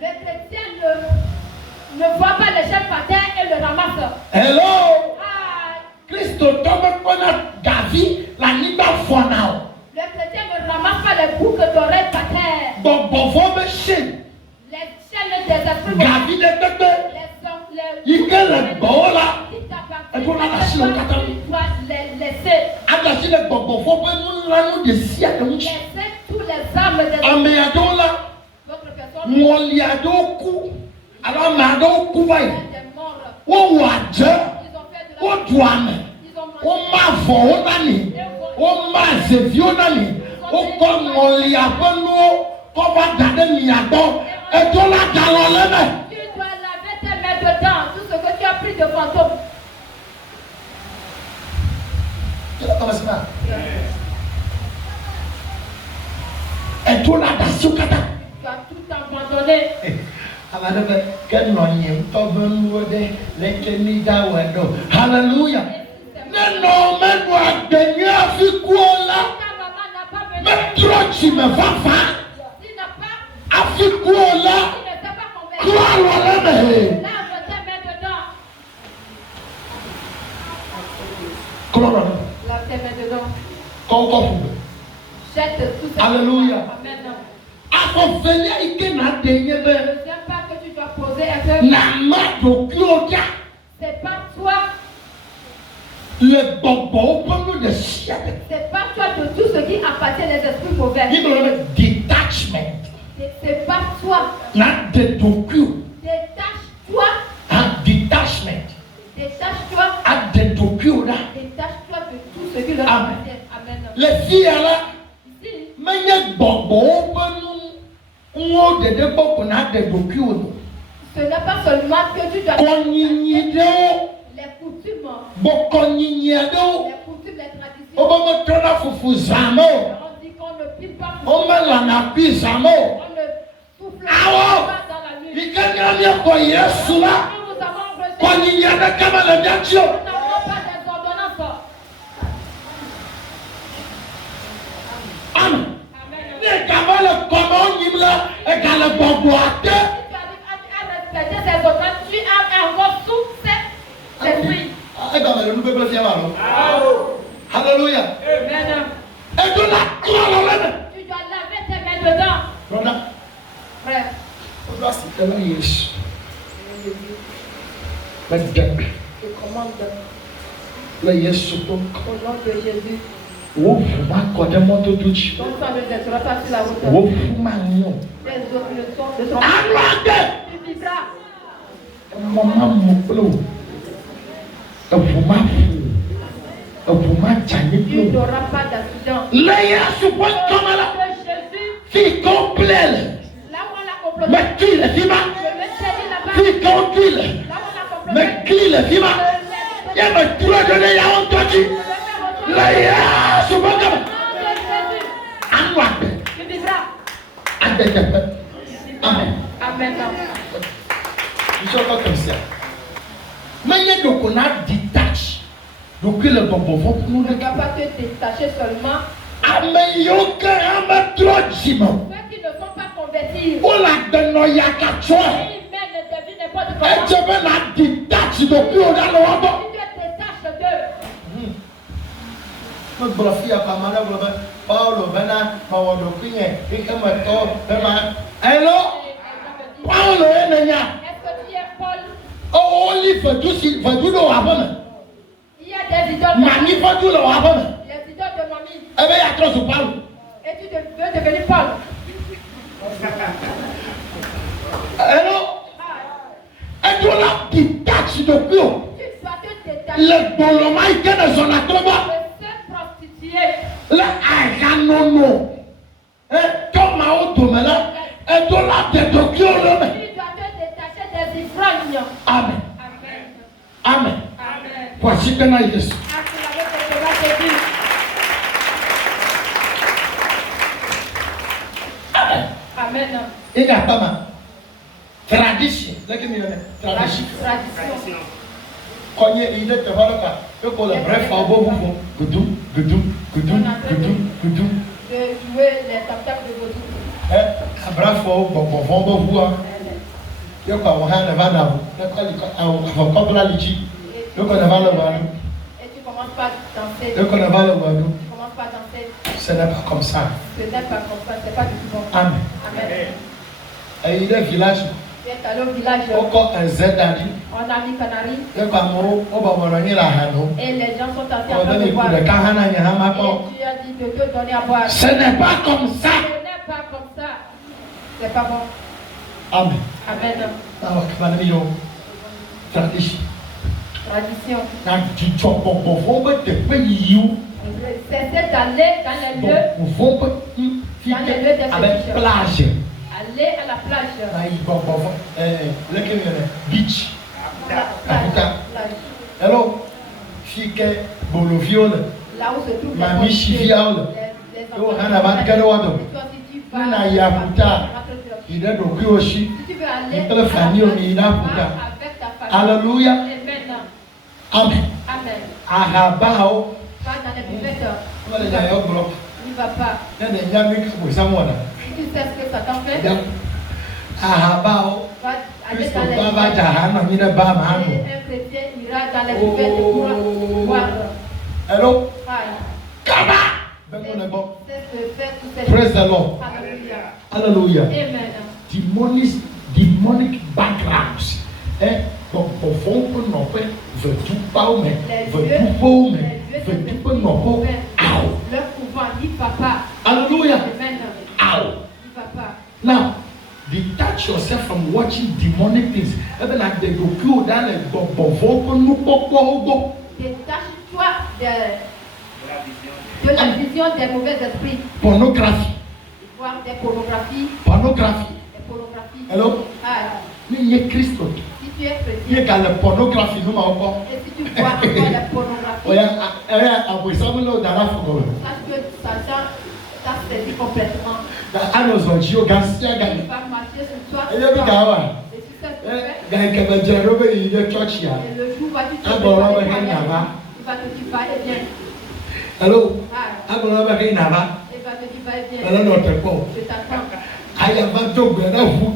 Le chrétien ne voit pas les chaînes par terre et le ramasse. Hello. Ah, Christo Gavi la niba fonao. le chrétien ne ramasse pas les boucles d'oreilles par terre. Les chaînes des esprits mauvais. Gavi de il que le bola. Et pour la nation, tu dois les laisser. Laisser tous les âmes des esprits. Votre personne alors mado kubai est mort. wo waje Ils ont fait de la wo duame Ils ont wo mangé. ma vo nani wo ma zevio nani wo ko ngoli abonu ko ba dade mi agbo e to la dalole me Tu dois laver tes mains dedans. Tout ce que tu as pris de fantôme. Et tout là dans tu as tout abandonné. Hallelujah. Non, mais moi, Seigneur, fais quoi là? Mais toi, tu me vas faire. Avec quoi là? Crois-le là, mais. Crois-le. Lave tes mains dedans. Comment Jette tout ça. Alléluia. Amen. Avant de venir, il y a un dernier Le deuxième pas que tu dois poser est que c'est pas toi. Le bonbon pour nous de chien. C'est pas toi de tout ce qui appartient des esprits mauvais. Il me le détachement. C'est pas toi. Not the Tokyo. Détache-toi. Detachment. Détache-toi. At the Tokyo là. Détache-toi de tout ce qui leur appartient. Amen. Les filles là. Ici. Mais il y a bonbon pour nous. On a des bonbons à the Tokyo. Ce n'est pas seulement que tu dois. Les coutumes. Les coutumes, les traditions. On dit qu'on ne pile pas. On me l'a appris, ça m'a. On ne souffle pas dans la nuit. Il gagne bien quoi, Yesu là. Quand il y a des camarades bien sûr. Nous n'avons pas des ordonnances. Amen. Les camarades, comment il là, et quand le bon boite. Si tu arrives à respecter ces ordonnances, tu as un ressource, c'est free. Alléluia. Amen. Et de la croix, tu dois laver tes mains dedans. Frère. Je commande le Yesu au nom de Jésus. Ton sang ne descendra pas sur la route. Les autres ne seront pas. Tu vivras. Tu n'auras pas d'accident. Jésus. Fille complète. Mais qui le fit fille complète. Mais qui le fit il y a un trou de nez à un toit. Amen. Amen. Je suis encore comme ça. Mais il y a donc on a détaché. Donc le bonbon pour nous ne va pas te détacher seulement. Amen. Yoka ama trop Simon. Ceux qui ne sont pas convertis. On la donne ya katwa. Ils mènent des vies n'importe comment. Et je vais la détacher depuis on a le wabo. Tu te détaches d'eux. Nous brofie à pas mal de Paulo bena mawodo kunye ikamato bema. Hello. Paulo enenya. Est-ce que tu es Paul? Oh, only for do si for do no happen. Il y a des idoles. Mami for do no happen. Les idoles de mamie. Eh bien, il y a trop de Paulo. Et tu veux devenir Paul. Hello. Et tu l'as détaché de plus. Tu dois te détacher. Le boloma il est dans son atroba. Le seul prostitué. Le aganono. Et comme ma auto là. Et tu l'as détaché. Tu dois te détacher des ivrognes. Amen. Amen. Amen. Amen. Voici que nous Jésus. Amen. Amen. Il n'y a pas mal. Tradition. Tradition. Tradition. Quand il y a des développements, il faut le bref en beau mouvement. Goudou. De jouer les spectacles de vaudou. Bref, bon, il faut avoir un événement. Il faut comme la ligie. Il faut qu'on ait le wadou. Et tu commences pas à danser. Il faut qu'on ait le wadou. Tu commences pas à danser. Ce n'est pas comme ça. Ce n'est pas comme ça. C'est pas du tout bon. Amen. Amen. Et il y a un village. Tu es allé au village. Encore un Z-Daddy. On a mis Canary. Et les gens sont assis en train de boire. Et tu as dit de te donner à boire. Ce n'est pas comme ça. Ce n'est pas comme ça. C'est pas bon. Amen. Amen. Tradition. Tradition. C'est d'aller dans les lieux. Avec plage. Aller à la plage. Beach. Hello. Fille bolo viole. Là où se trouve Mami Chiviaoul. Yo Hana Vankadoado. Nina Yaputa. Il est au Kyoshi. Il peut le faire mieux, mais il a Puta. Alléluia. Amen. Ahabao. Va dans les buvette. Voilà, il y a un bloc. Il ne va pas. Il y a des amis qui vous savent. Si tu sais ce que Satan fait, Ahabao. va aller Puisque dans les Baba buvettes. Jahana, Mina Bama. Et un chrétien ira dans les buvettes pour boire. Hello. Voilà. Kaba. C'est ce que fait tout ces Praise the Lord. Alléluia. Hallelujah. Amen. Demonic backgrounds. Donc, au fond, on peut veut tout pas, mais veut tout pas, mais veut tout pas, non pas. Leur pouvoir dit papa. Hallelujah. Amen. Ow. Dit papa. Now, detach yourself from watching demonic things. Even like the Goku, dans les bonbons, nous pouvons. Détache-toi de la vision des mauvais esprits. Pornographie. Voir des pornographies. Pornographie. Des pornographies. Hello. Ah, Nous y est Christ. si tu es Il y chrétien, a la pornographie, nous m'avons. et si tu vois encore la pornographie, Oui, après ça, nous dans la sache que Satan t'a saisi complètement. Amazon, Gio, Garcia, Il Gagné. va marcher sur toi. Et il y a des gars, Et tu sais ce que tu fais. Gagné, Kabadjaro, il y a church. Et le jour où tu te Ah bon, là, préparer, il va il va te dire va et viens. Hello. Ah, Ah bon, là, il va il va te dire va et viens. là, notre pas. Je t'attends. Aïe, avant tout, ben là, vous,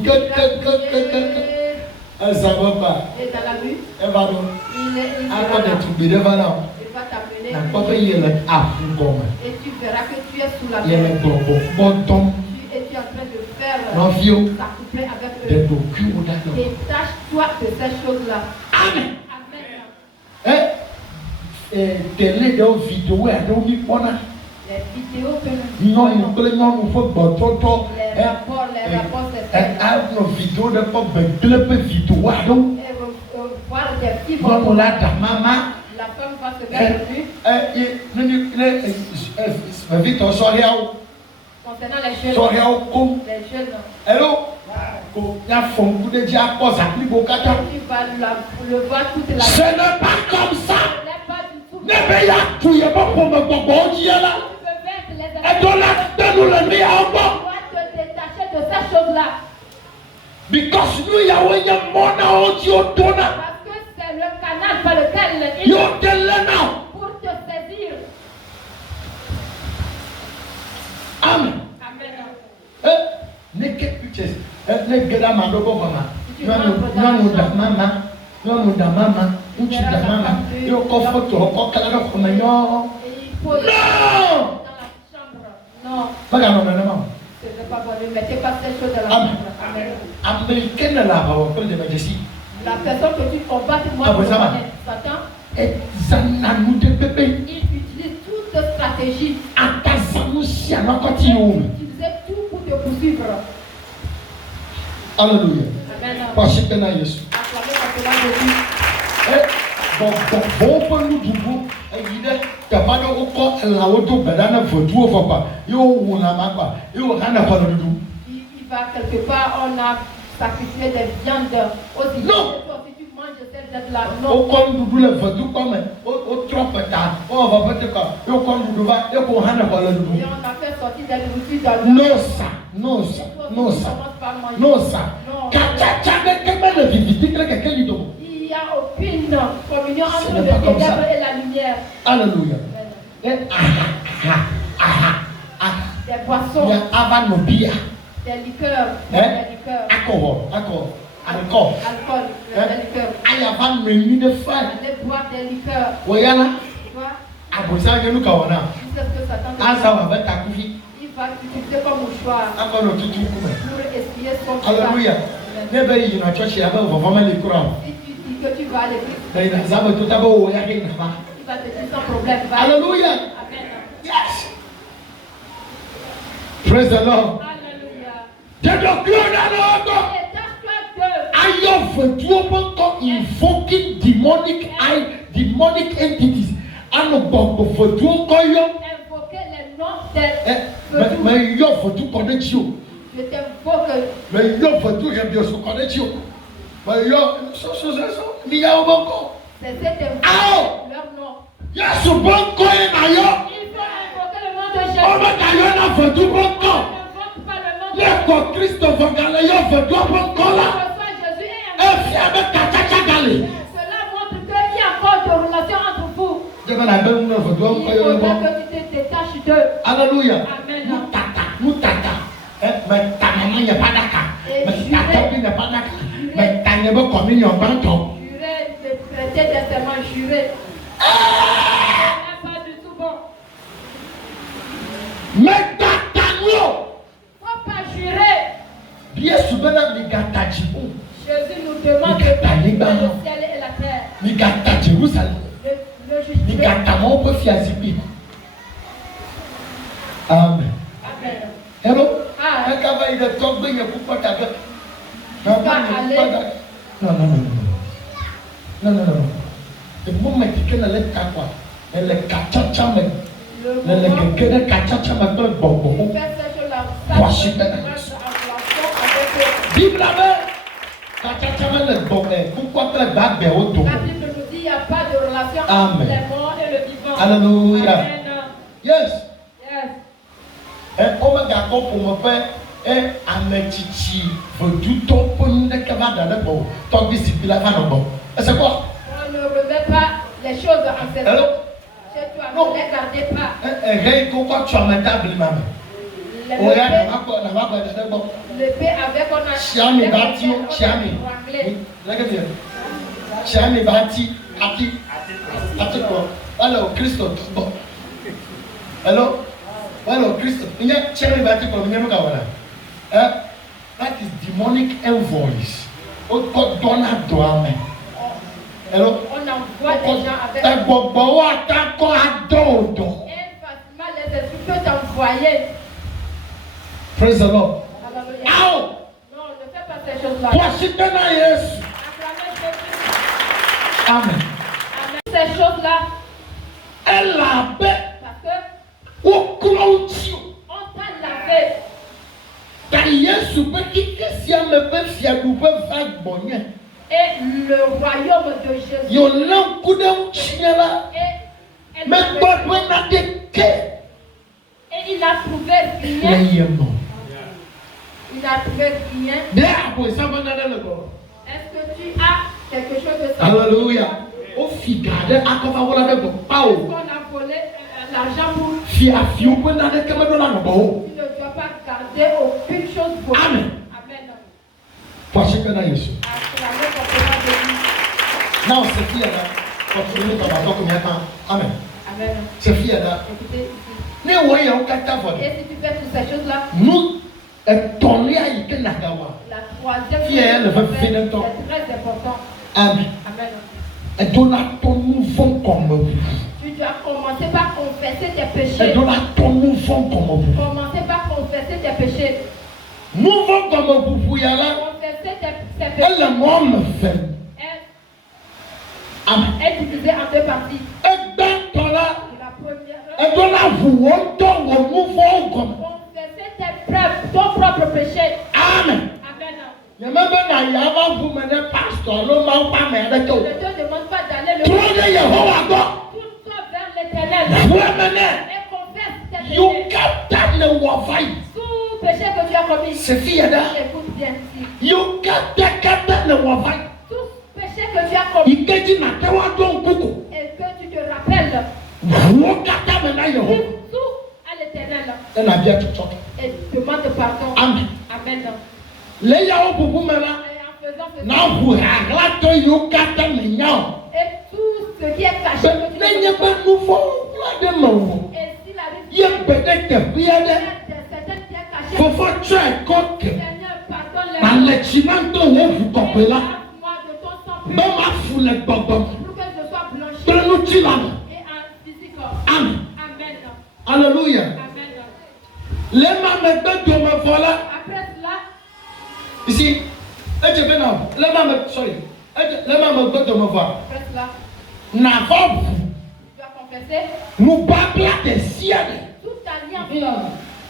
elle ça va pas. Et dans la rue, Elle va donc. il Après de tout, il va là. va t'appeler. N'a pas payé le afou comme. Et tu verras que tu es sous la Il y a le mer. bon ton. Et tu es en train de faire Non, vieux. ta couplet avec Des eux. docus ou d'accord. Détache-toi de ces choses-là. Amen. Amen. Télé de vidéo, elle a mis pour là. Les vidéos que nous Non, il peut non, il faut que toto. les rapports, c'est A une vidéo de pas club vidéo donc. et voir des films. Comme là ta maman. La femme va se mettre nu. Vite on sort là. Concernant les jeunes. Sort là comme. Les jeunes. Hello. Ko ya fon ku de dia ko ça plus beau kata. Tu vas le voir toute la Ce n'est pas comme ça. Ce n'est pas du tout. Ne paye tu y pas pour me bon Dieu là. Tu peux vaincre les Et donc là, donne-nous le nez Tu encore. dois te détacher de ces choses-là. Because nous y a un monde audio donna. Parce que c'est le canal par lequel il You tell now. pour te saisir. Amen. Amen. Naked pictures. Naked amado mama. Si tu rentres dans la Non da chambre, mama. Non da mama. Uchi da mama. Yo ko photo ko kala ko manyo. et il faut Non. dans la chambre. Non, Baga no na mama. ce n'est pas bon. Ne mettez pas ces choses dans la Amen. chambre. Amen. Américaine là ba ko de majesty. La personne que tu combats, moi, Ah, vous savez. Satan, Et zana nous de bébé. il utilise toute stratégie. Atazamu si Il anakoti yo. utilisait tout pour te poursuivre. Hallelujah. Amen. Parce que na Yesu. Acclamez parce que là, je dis, Bon, nous disons, il est capable de la auto, banana, faut tout, faut pas. Yo, on a ma quoi. Yo, on a pas de tout. il va quelque part, on a sacrifié des viandes aussi. Non. Si tu manges cette viande-là, Au non. compte du le faut tout comme, au trop tard. On va pas te quoi. Yo, compte du va, yo, on a pas de Et tout. on a fait sortir des nourritures dans le Non, ça, non, ça, non, ça, non, ça. Kacha, comment le vivre, quelqu'un dit donc. Il n'y a aucune communion Ce entre n'est le pas comme ténèbre ça. et la lumière. Alléluia. Des boissons, Il y a avant nos bières. des liqueurs, Hein? des liqueurs, Alcool. alcool, des liqueurs. Aïe, avant menu de fête. Allez boire des liqueurs. Voyez-là. Tu vois, Abosa nous kawana. tu sais ce que Satan te Asa wa beta kufi. il va t'utiliser comme mouchoir Akono tutu kume. pour essuyer son Alléluia. visage. Nebe yi na church ya ba vraiment les courants. Si tu dis que tu vas à l'église, Da ina zaba to tabo wo ya ke na ba. il va te dire sans problème. Va. Alléluia. Amen. Yes. Praise the Lord. Alléluia. De gloire à l'ordre. Détache-toi d'eux. Ayo vetuo bonko invoking demonic entities. Ano bonko vetuo koyo. Invoquer les noms des Mais yo vetu connection. Je t'invoque. Mais yo vetu bien so connection. Mais yo so ni ya bonko. C'est cet Ow! leur nom. Yesu bon koye na yo. Il faut invoquer le nom de Jésus. On va gagner la photo bon ko. Ne pas le nom de Le ko Christ va gagner yo photo bon ko la. reçoit Jésus et E fi avec kachacha gali. cela montre qu'il y a encore de relations entre vous. Je vais la bonne photo bon ko Il yo faudra bon. que tu te détaches d'eux. Alléluia. Amen. Mutata. Mais ta maman n'est pas d'accord. Mais ta copine n'est pas d'accord. Mais ta n'est pas communion banton. Jurer, de traiter des serments, jurer. Ce n'est pas du tout bon. Mais ta tanyo. Faut pas jurer. Bien souvent mi gata jibu. Jésus nous demande de bénir le ciel et la terre. Mi gata Jérusalem. Le Mi juger. gata mo po fiazibi. Amen. Amen. Hello. Ah. Un cavalier de tombe il pour pas ta gueule. Non. Le moment que la lettre quoi. Elle est kachacha mais le que de kachacha mais pas bon. Voici maintenant. Bible là-bas. Kachacha mais le bon. Pourquoi tu vas bien autour? La Bible nous dit qu'il n'y a pas de relation Amen. entre les morts et le vivant. Alléluia. Amen. Yes. Yes. On va garder pour me faire un ametichi. Vous tout ton pont de cavade de bon. Ton disciple là va bon. C'est quoi? On ne remet pas les choses ancestrales. Chez toi, Non. ne les gardez pas. Rien qu'on tu as ma table, maman. Oya na ma ba de bon. L'épée avec on a. Chiami bati, chiami. Regarde bien. Chiami bati, ati quoi? Alors Christo bon. Hello. Hello Christo. Nya chiami bati quoi? Nya mo ka wala. That is demonic invoice. O ko dona do amen. Hello. On envoie des gens avec. E gbogbo wa ta ko adodo. Et facilement les esprits peuvent t'envoyer. Praise the Lord. Alléluia. Ow! Non, ne fais pas ces choses-là. Voici maintenant Yesu. Acclamez Jésus. Amen. Amen. Ces choses-là, Elle a paix. parce que Au clôture. on t'a lavé. Car Yesu peut quitter si elle me fait fier ou peut faire bonheur. Et le royaume de Jésus. Yo l'en coup d'un chien là. Et elle Mais a pas de n'a de que. et il n'a trouvé rien. Il n'a trouvé rien. Bien, ça va dans le corps. Est-ce que tu as quelque chose de ça? Alléluia. Au figade, à quoi va la de Est-ce pao. qu'on a volé l'argent pour. Fia fiu peut n'a de comme dans la bo. Tu ne dois pas garder aucune chose volée. Amen. Amen. Voici que dans Yesu. Acclamez complètement Jésus. Non, c'est fier là. Continue ton bateau combien de temps? Amen. Amen. C'est fier là. Écoutez ici. Mais oui, on capte ta Et si tu fais toutes ces choses-là, nous, ton lien est que nagawa. la troisième Qui est le chose fait de temps? c'est très important. Amen. Amen. Et donne ton nouveau comme vous. Tu dois commencer par confesser tes Et péchés. donne ton nouveau comme vous. Commencez par confesser tes péchés. Nouveau comme vous, yala. Confesser tes Elle péchés. le monde fait. Amen. Est divisée en deux parties. Et dans ton là, La première, et donne la vous, on donne au nouveau comme. confesser tes preuves, ton propre péché. Amen. Amen. Il y a même un yava vous mener pasteur, l'homme n'a pas mais avec Ne toi. te demande pas d'aller le Trouvez Yehova God. tourne-toi vers l'éternel. Vous mener. Et confesse tes You péchés. captain le wafai. Tout péché que tu as commis. C'est fille là. Écoute bien ici. You captain le wafai. Tout péché que tu as commis Il te dit na te wa don kuku. et que tu te rappelles, Vous captain maintenant Yehova. dis tout à l'éternel Elle a bien tout ça. et demande pardon. Amen. Amen. Les Yahoo pour vous maintenant. Et en faisant ceci, Na vous rate you captain mignon. et tout ce qui est caché que tu Mais il n'y a ne pas de nouveau. Là de mon. et s'il arrive Il y a peut-être bien il y a certaines qui est caché, faut faire tuer côté. Seigneur, pardonne-les. Dans les chimantos vous comprenez là. Lave-moi de ton sang pur Dans ma foule bobom. pour que je sois blanchi Dans nous là. et en physique. Amen. Amen. Alléluia. Amen. Les mamans de me voilà. Après cela, Ici. Et je vais non. Les mamans, sorry. Les mamans de me voir. après cela, N'avons tu dois confesser nous pas des ciels. toute alliance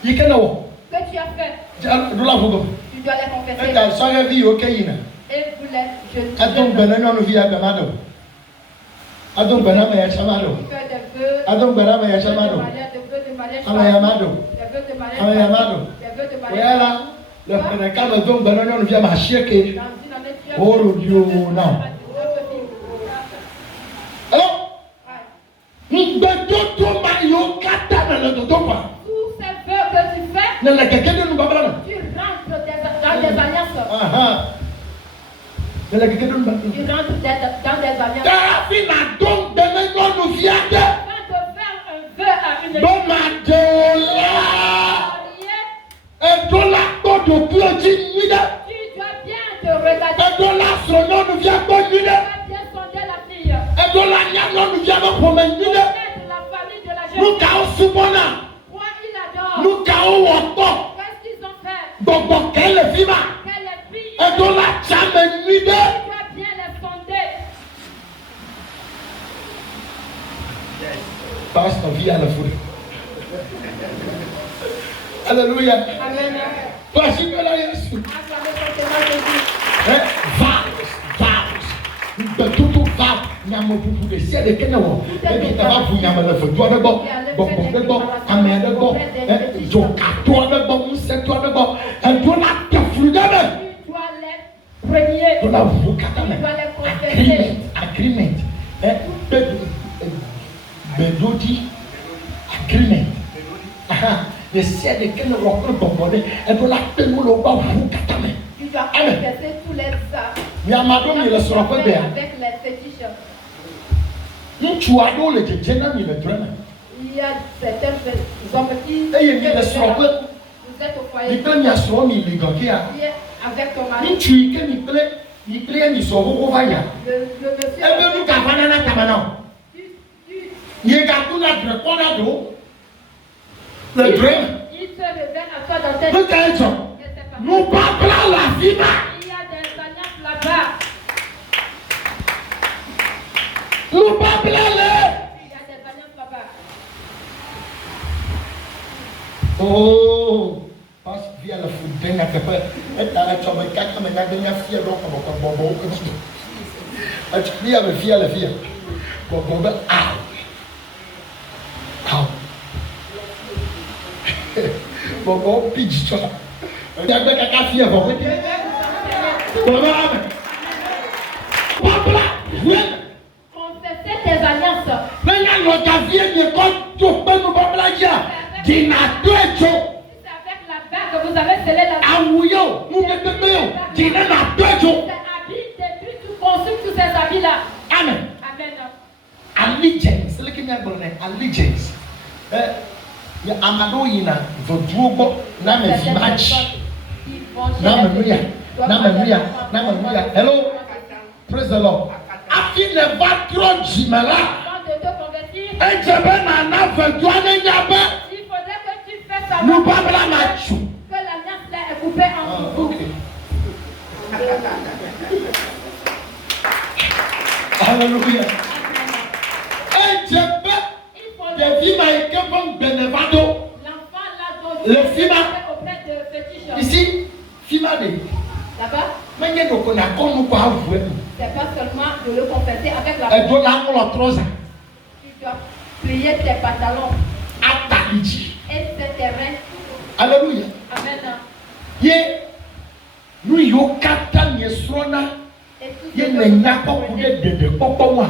Il y a que tu as fait. nous l'avons. Tu dois les confesser. Et dans sa vie, ok. Et vous les jeter. Attends, ben non, nous vivons à Gamado. Adon Banama Yachamado. Adon Banama Yachamado. Amayamado. Amayamado. Voilà. Le prédicat de Don Banana nous vient marcher que. Oh Dieu, non. Alors, nous devons tout maillot kata dans le dodo pas. Tous ces vœux que tu fais, Dans la quelqu'un de nous babala. tu rentres dans des alliances. Dans la quelqu'un de nous babala. Tu rentres dans des alliances. Car il a donc donné nous vient de. Quand tu fais un vœu à une Bon madola. Et dans la côte de Claudine, tu dois bien te regarder. et dans la son nom nous vient bonne Tu dois bien sonder la fille. et dans la niam nous vient promener. Connaître la famille de la jeune Nous fille. caons soubona. Quoi il adore. Nous caons encore. Qu'est-ce qu'ils ont fait? Donc quelle fima. Quelle fille? Et dans la chame nuide. Tu dois bien les sonder. Passe ta vie à la foule. Alléluia. Amen. Parce que là, Jésus. Acclamez fortement Jésus. Vague. Tout vague. Nyama pupu de ciel de kenewo. Et puis t'as vu nyama le feu. Toi d'abord. Bon, amène d'abord. Jokato d'abord. Mousseto d'abord. Et toi là, t'as flou d'abord. Tu dois les premier. Tu dois vous Tu dois les confesser. Agreement. Bedodi. Agreement. Le ciel de kenewo peut bombarder. Et toi là, t'es nous le bas vous katame. Tu dois confesser tous les actes. Nyamado mi le sera pas bien. Avec les fétiches. Ŋutsu aɖewo le dzedze na mi le drɔ̃ me. Il y a certains hommes qui. Eye mi le srɔ̃ ƒe. Vous êtes au Mi foyer. kple mia srɔ̃ mi li gɔkea. Avec ton mari. Ŋutsu yi ke mi kple mi srɔ̃ xoxo va ya. Le monsieur. Ebe nu ka va nana tame na o. Ye gaku na drɔ̃ kpɔna ɖewo. Le drɔ̃ me. Il se révèle à toi dans tes. Nu ka edzɔ? Nubabla le afi ma. Il y a des alliances là-bas. Nubabla le. Il y a des alliances là-bas. Oh. Passe via le foot de na teƒe. Eta etsɔ me kaka me nyagbẽ nya fia ɖo kɔbɔkɔ bɔbɔwo ke ŋuti. Etsɔ fia me fia le fia. Bɔbɔ be aw. Aw. Bɔbɔwo pi dzidzɔ. Nyagbe kaka fia bɔbɔ. Bɔbɔ ame. Babla. Confessez tes alliances. Ne nyanɔ gavie mi kɔ tso kpe nubabla dzia. Dina do etso. C'est avec la bague que vous avez scellé la vie. Awu yo. Nubebebe yo. Dina na do etso. C'est habits, détruis, tu consumes tous ces habits-là. Amen. Amen. Allegiance. Leke mi agbɔ ne allegiance. Ye amado yina voduro gbɔ na me vi ma dzi. Hallelujah. Hello. Praise the Lord. Afi ne va trɔ dzime la. Avant de te convertir, Edze be nana vedua ne nya be. il faudrait que tu fasses savoir Nubabla ma tso. que l'alliance là est coupée en deux. Okay. Hallelujah. Edze be ɖevi ma yi ke ƒe ŋgbene va ɖo. L'enfant là dont Le tu fima. auprès de fétiche. Ici, fima de. Là-bas, Menye ɖoko na kɔ nu kɔ avu enu. c'est pas seulement de le confesser avec la Edo la ŋlɔ trɔza. tu dois plier tes pantalons Atali dzi. et tes terrains. Alléluia. Amen. Ye nu yiwo katã miesrɔ̃na Et tout ye ce le que vous nyakpɔkpɔ ɖe apprenez, ɖeɖekpɔkpɔ mua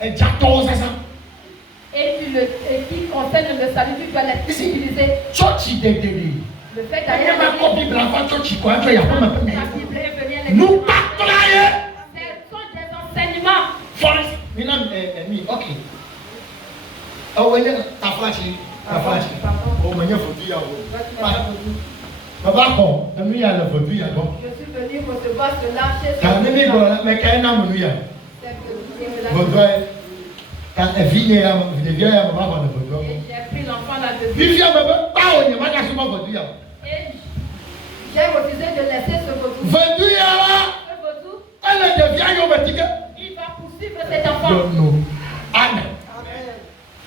edzatɔwo zazã. et qui concerne le salut, tu dois les utiliser. Tsɔtsi ɖeɖeɖe. Le fait Eye d'aller ma kɔ Bible afa tsɔtsi kɔ atsɔ yaƒe me ƒe la nya. Bible et venir les Nukpakpla ye. Ce sont des enseignements. Forest. Mina mi ok. Ewɔ nye taflatsi. O menye fotu ya o. Baba kɔ enu ya le fotu ya gbɔ. Je suis venu recevoir cela chez Ka ne mi gblɔ mɛ ka ena menu ya. Fotua ye. Ka evi nye ya ɖevia ya me va xɔ le fotua gbɔ. J'ai pris l'enfant là-dessus. Fifia me be kpawo nye ma nya suma fotu ya. Et j'ai refusé de laisser ce vaudou. Fotu ya la. Ce vaudou, Ele ɖevia yɔ me tike. il va poursuivre cet enfant. No. Amen.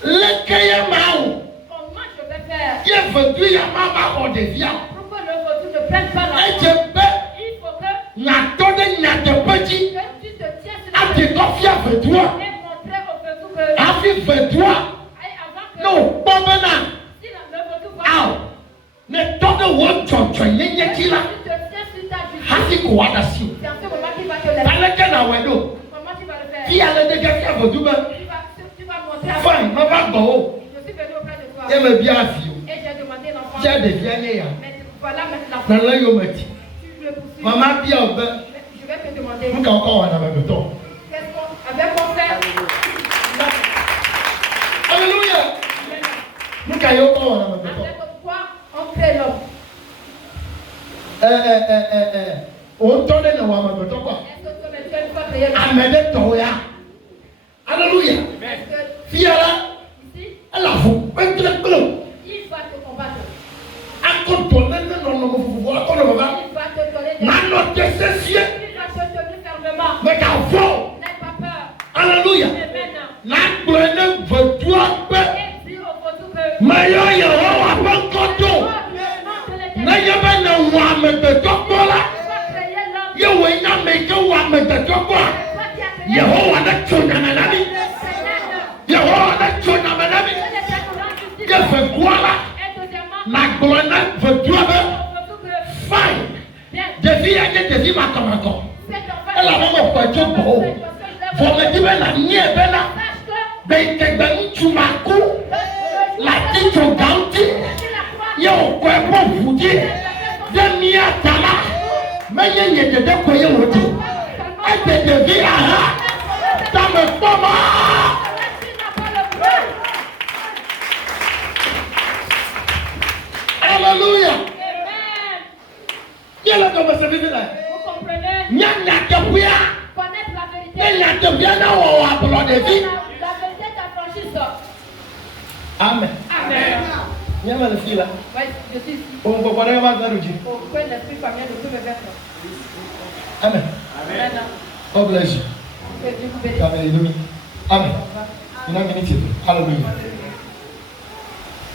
Leke ye ma o. Comment je vais faire Ye fotu ya ma va xɔ ɖevia. pour que le vaudou ne prenne pas l'enfant? Edze be Il faut que nyatɔ ɖe nyateƒe dzi. tu te tiens sur Ati le kɔfia vedua. et montrer au dit veux-toi. Non, pas maintenant. Ne donne one chonchon nyeki la. Hasi ko wada si. Aleke na wedo. Qui a le dégât à vous fine, ma va go. Je me bien assis. J'ai des viannées. Dans le yometi. Maman bien au bain. Je vais te demander. Nous encore on a même temps. Avec mon frère. Alléluia. Nous caillons encore on a même temps. Pourquoi on crée l'homme? On tourne dans la même temps quoi? Amen de Toya. Alléluia. Fiala. Elle a fou. Il va te combattre. Encore donner non. Il va te donner des fermement. Mais qu'à fond. N'aie pas peur. Alléluia. Na plane vetua pe. Mais yo wa pas koto. Na yaba na wa me de tokola. Yo we na me ke wa me de tokola. Yehowa na chona na nabi. Yehowa na chona na nabi. Que fait quoi là? Na plane vetua pe. Fine. Devi ake devi makamako. Elle a vraiment pas de beau. Vous me dites la niée bena. Ben que ben tu m'as cou. La tête au ganti. Yo quoi pour vous dire. Demi à tala. Mais il y a des deux quoi yo dit. Et de devi à. Dans me poma. Alléluia. Bien là comme ça vivre là. Vous comprenez? Nyanya kapia. Connaître la vérité. Nyanya kapia na o apolo de vie. La vérité t'affranchit. Amen. Amen. Nyama le fila. Oui, je suis ici. On va voir les gens dans Au point de l'esprit familial de tout le verre. Amen. Amen. God bless you. Que Dieu vous bénisse. Amen. Amen. Une minute. Alléluia.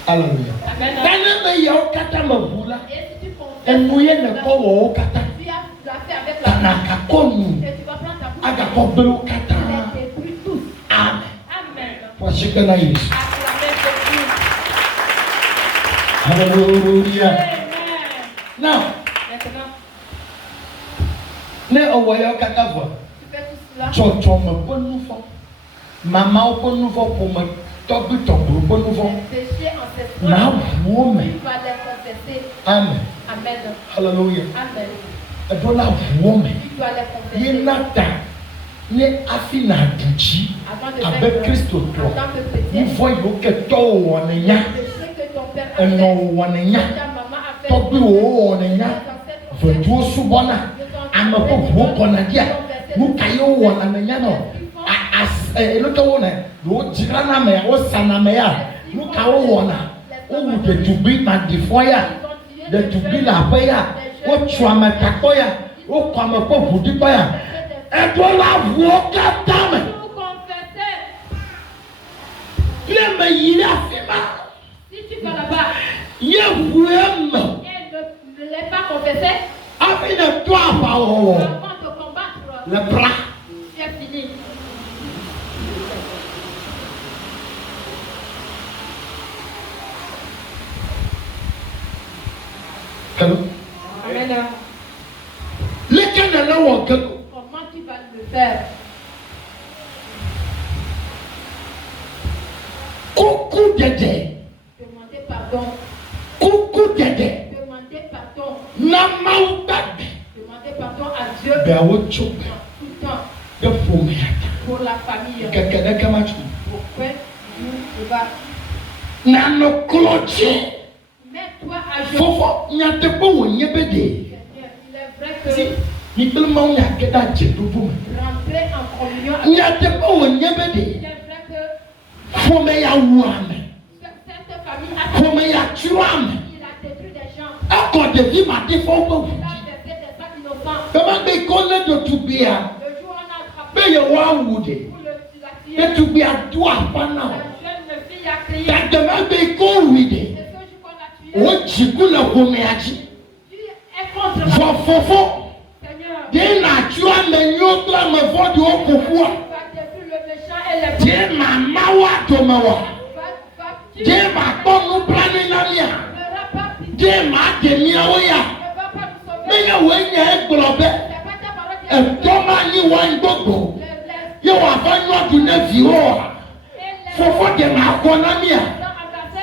Alléluia. Amen. Quand me yo kata mabula. Et si tu confesses, En moyen ne ko wo kata. tu as placé avec la Tanaka konu. et tu vas prendre ta bouche. Aga ko belo kata. Les détruis tous. Amen. Amen. Pour ce que na Yesu. Acclamez Jésus. Alléluia. Amen. Now, Maintenant, ne o wo yo kata vo. tu fais tout cela. Chocho me bon nouveau. Maman au bon nouveau pour me tobi tobi bon nouveau. Les péchés ancestraux. Na wo me. Tu vas les confesser. Amen. Amen. Hallelujah. Amen. Edo la wo me. Tu dois les confesser. Ye nata ne afi na duji Avant de avec faire Christ en toi. tant que chrétien, Ni voit yo que to wonenya. le péché que ton père a Eno fait, wonenya. ta maman a fait, Tobi wo wonenya. Vedu subona. Amapo wo kona dia. Mu kayo wonanya no. Eloto wona. Lo jira na me o sana me ya. Mu kawo wona. O wu de tubi na difoya. De tubi la peya. O chwama takoya. O kwama po budi peya. Edo la wo katame. Le me yiri afima. si tu vas là-bas Ye wuem. et ne l'as pas confessé, Afi de toi pa wo. avant de combattre, Le bras. c'est fini. Hello. Amen. Le kana wo gego. Comment tu vas le faire? Kuku dede. Demandez pardon. Kuku dede. Demandez pardon. Na maubade. Demandez pardon à Dieu Be wo chu. tout le temps De fome yata. pour la famille. Kakada kama chu. Pourquoi tu vas? Na no kloche. Mets-toi à genoux. Fofo nyate bo wo nyebede. Il est vrai que Si ni bilma nya keda chedubu. rentrer en communion avec Nyate bo wo il nyebede. est vrai que Fome ya wuame. cette famille a Fome ya chuame. il a détruit des gens. Akọ de vi ma de fo bo. Il a versé des sacs innocents. Baba be kone do tubia. Le jour où on a attrapé Be ye wa wude. pour le tuer, De tubia do apana. la jeune fille a crié. Dadama be ko wide. Et ce jour qu'on a tué, O jiku na homeaji. tu es contre moi. Fofofo. Seigneur, De na chua menyo kla me fo de okofua. tu vas détruire le méchant et les Dieu m'a mawa tomawa. Dieu m'a connu plané namia. Dieu m'a demia oya. Mais ya wenya eglobe. E toma ni wangogo. Yo afanyo tunevi oa. Fofo de ma konamia.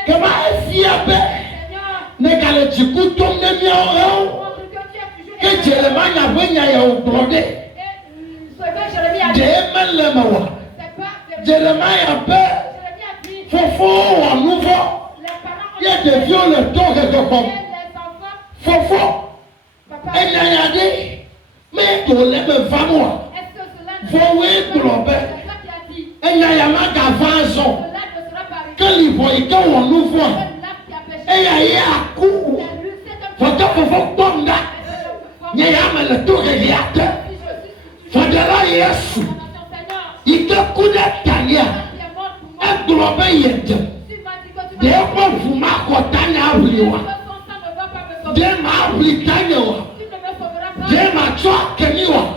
Kema efiabe. Negale chikutom nemia oa. Que Jérémie a venu à Obrode. Jérémie a peur. Fofo à nouveau. Il y a des violateurs de comme. Fofo. Et il y a dit. Mais pour les femmes. Faut oui globe. Et il y a ma gavaison. Que les voyants en nouveau. Et il y a coup. Faut que vous tombe. Nyama le toureliate. Fadela Yesu. Ike kuda tanya. Englobe yete. Depo fuma kotanya abliwa. Dema abli tanyawa. Dema chwa keniwa.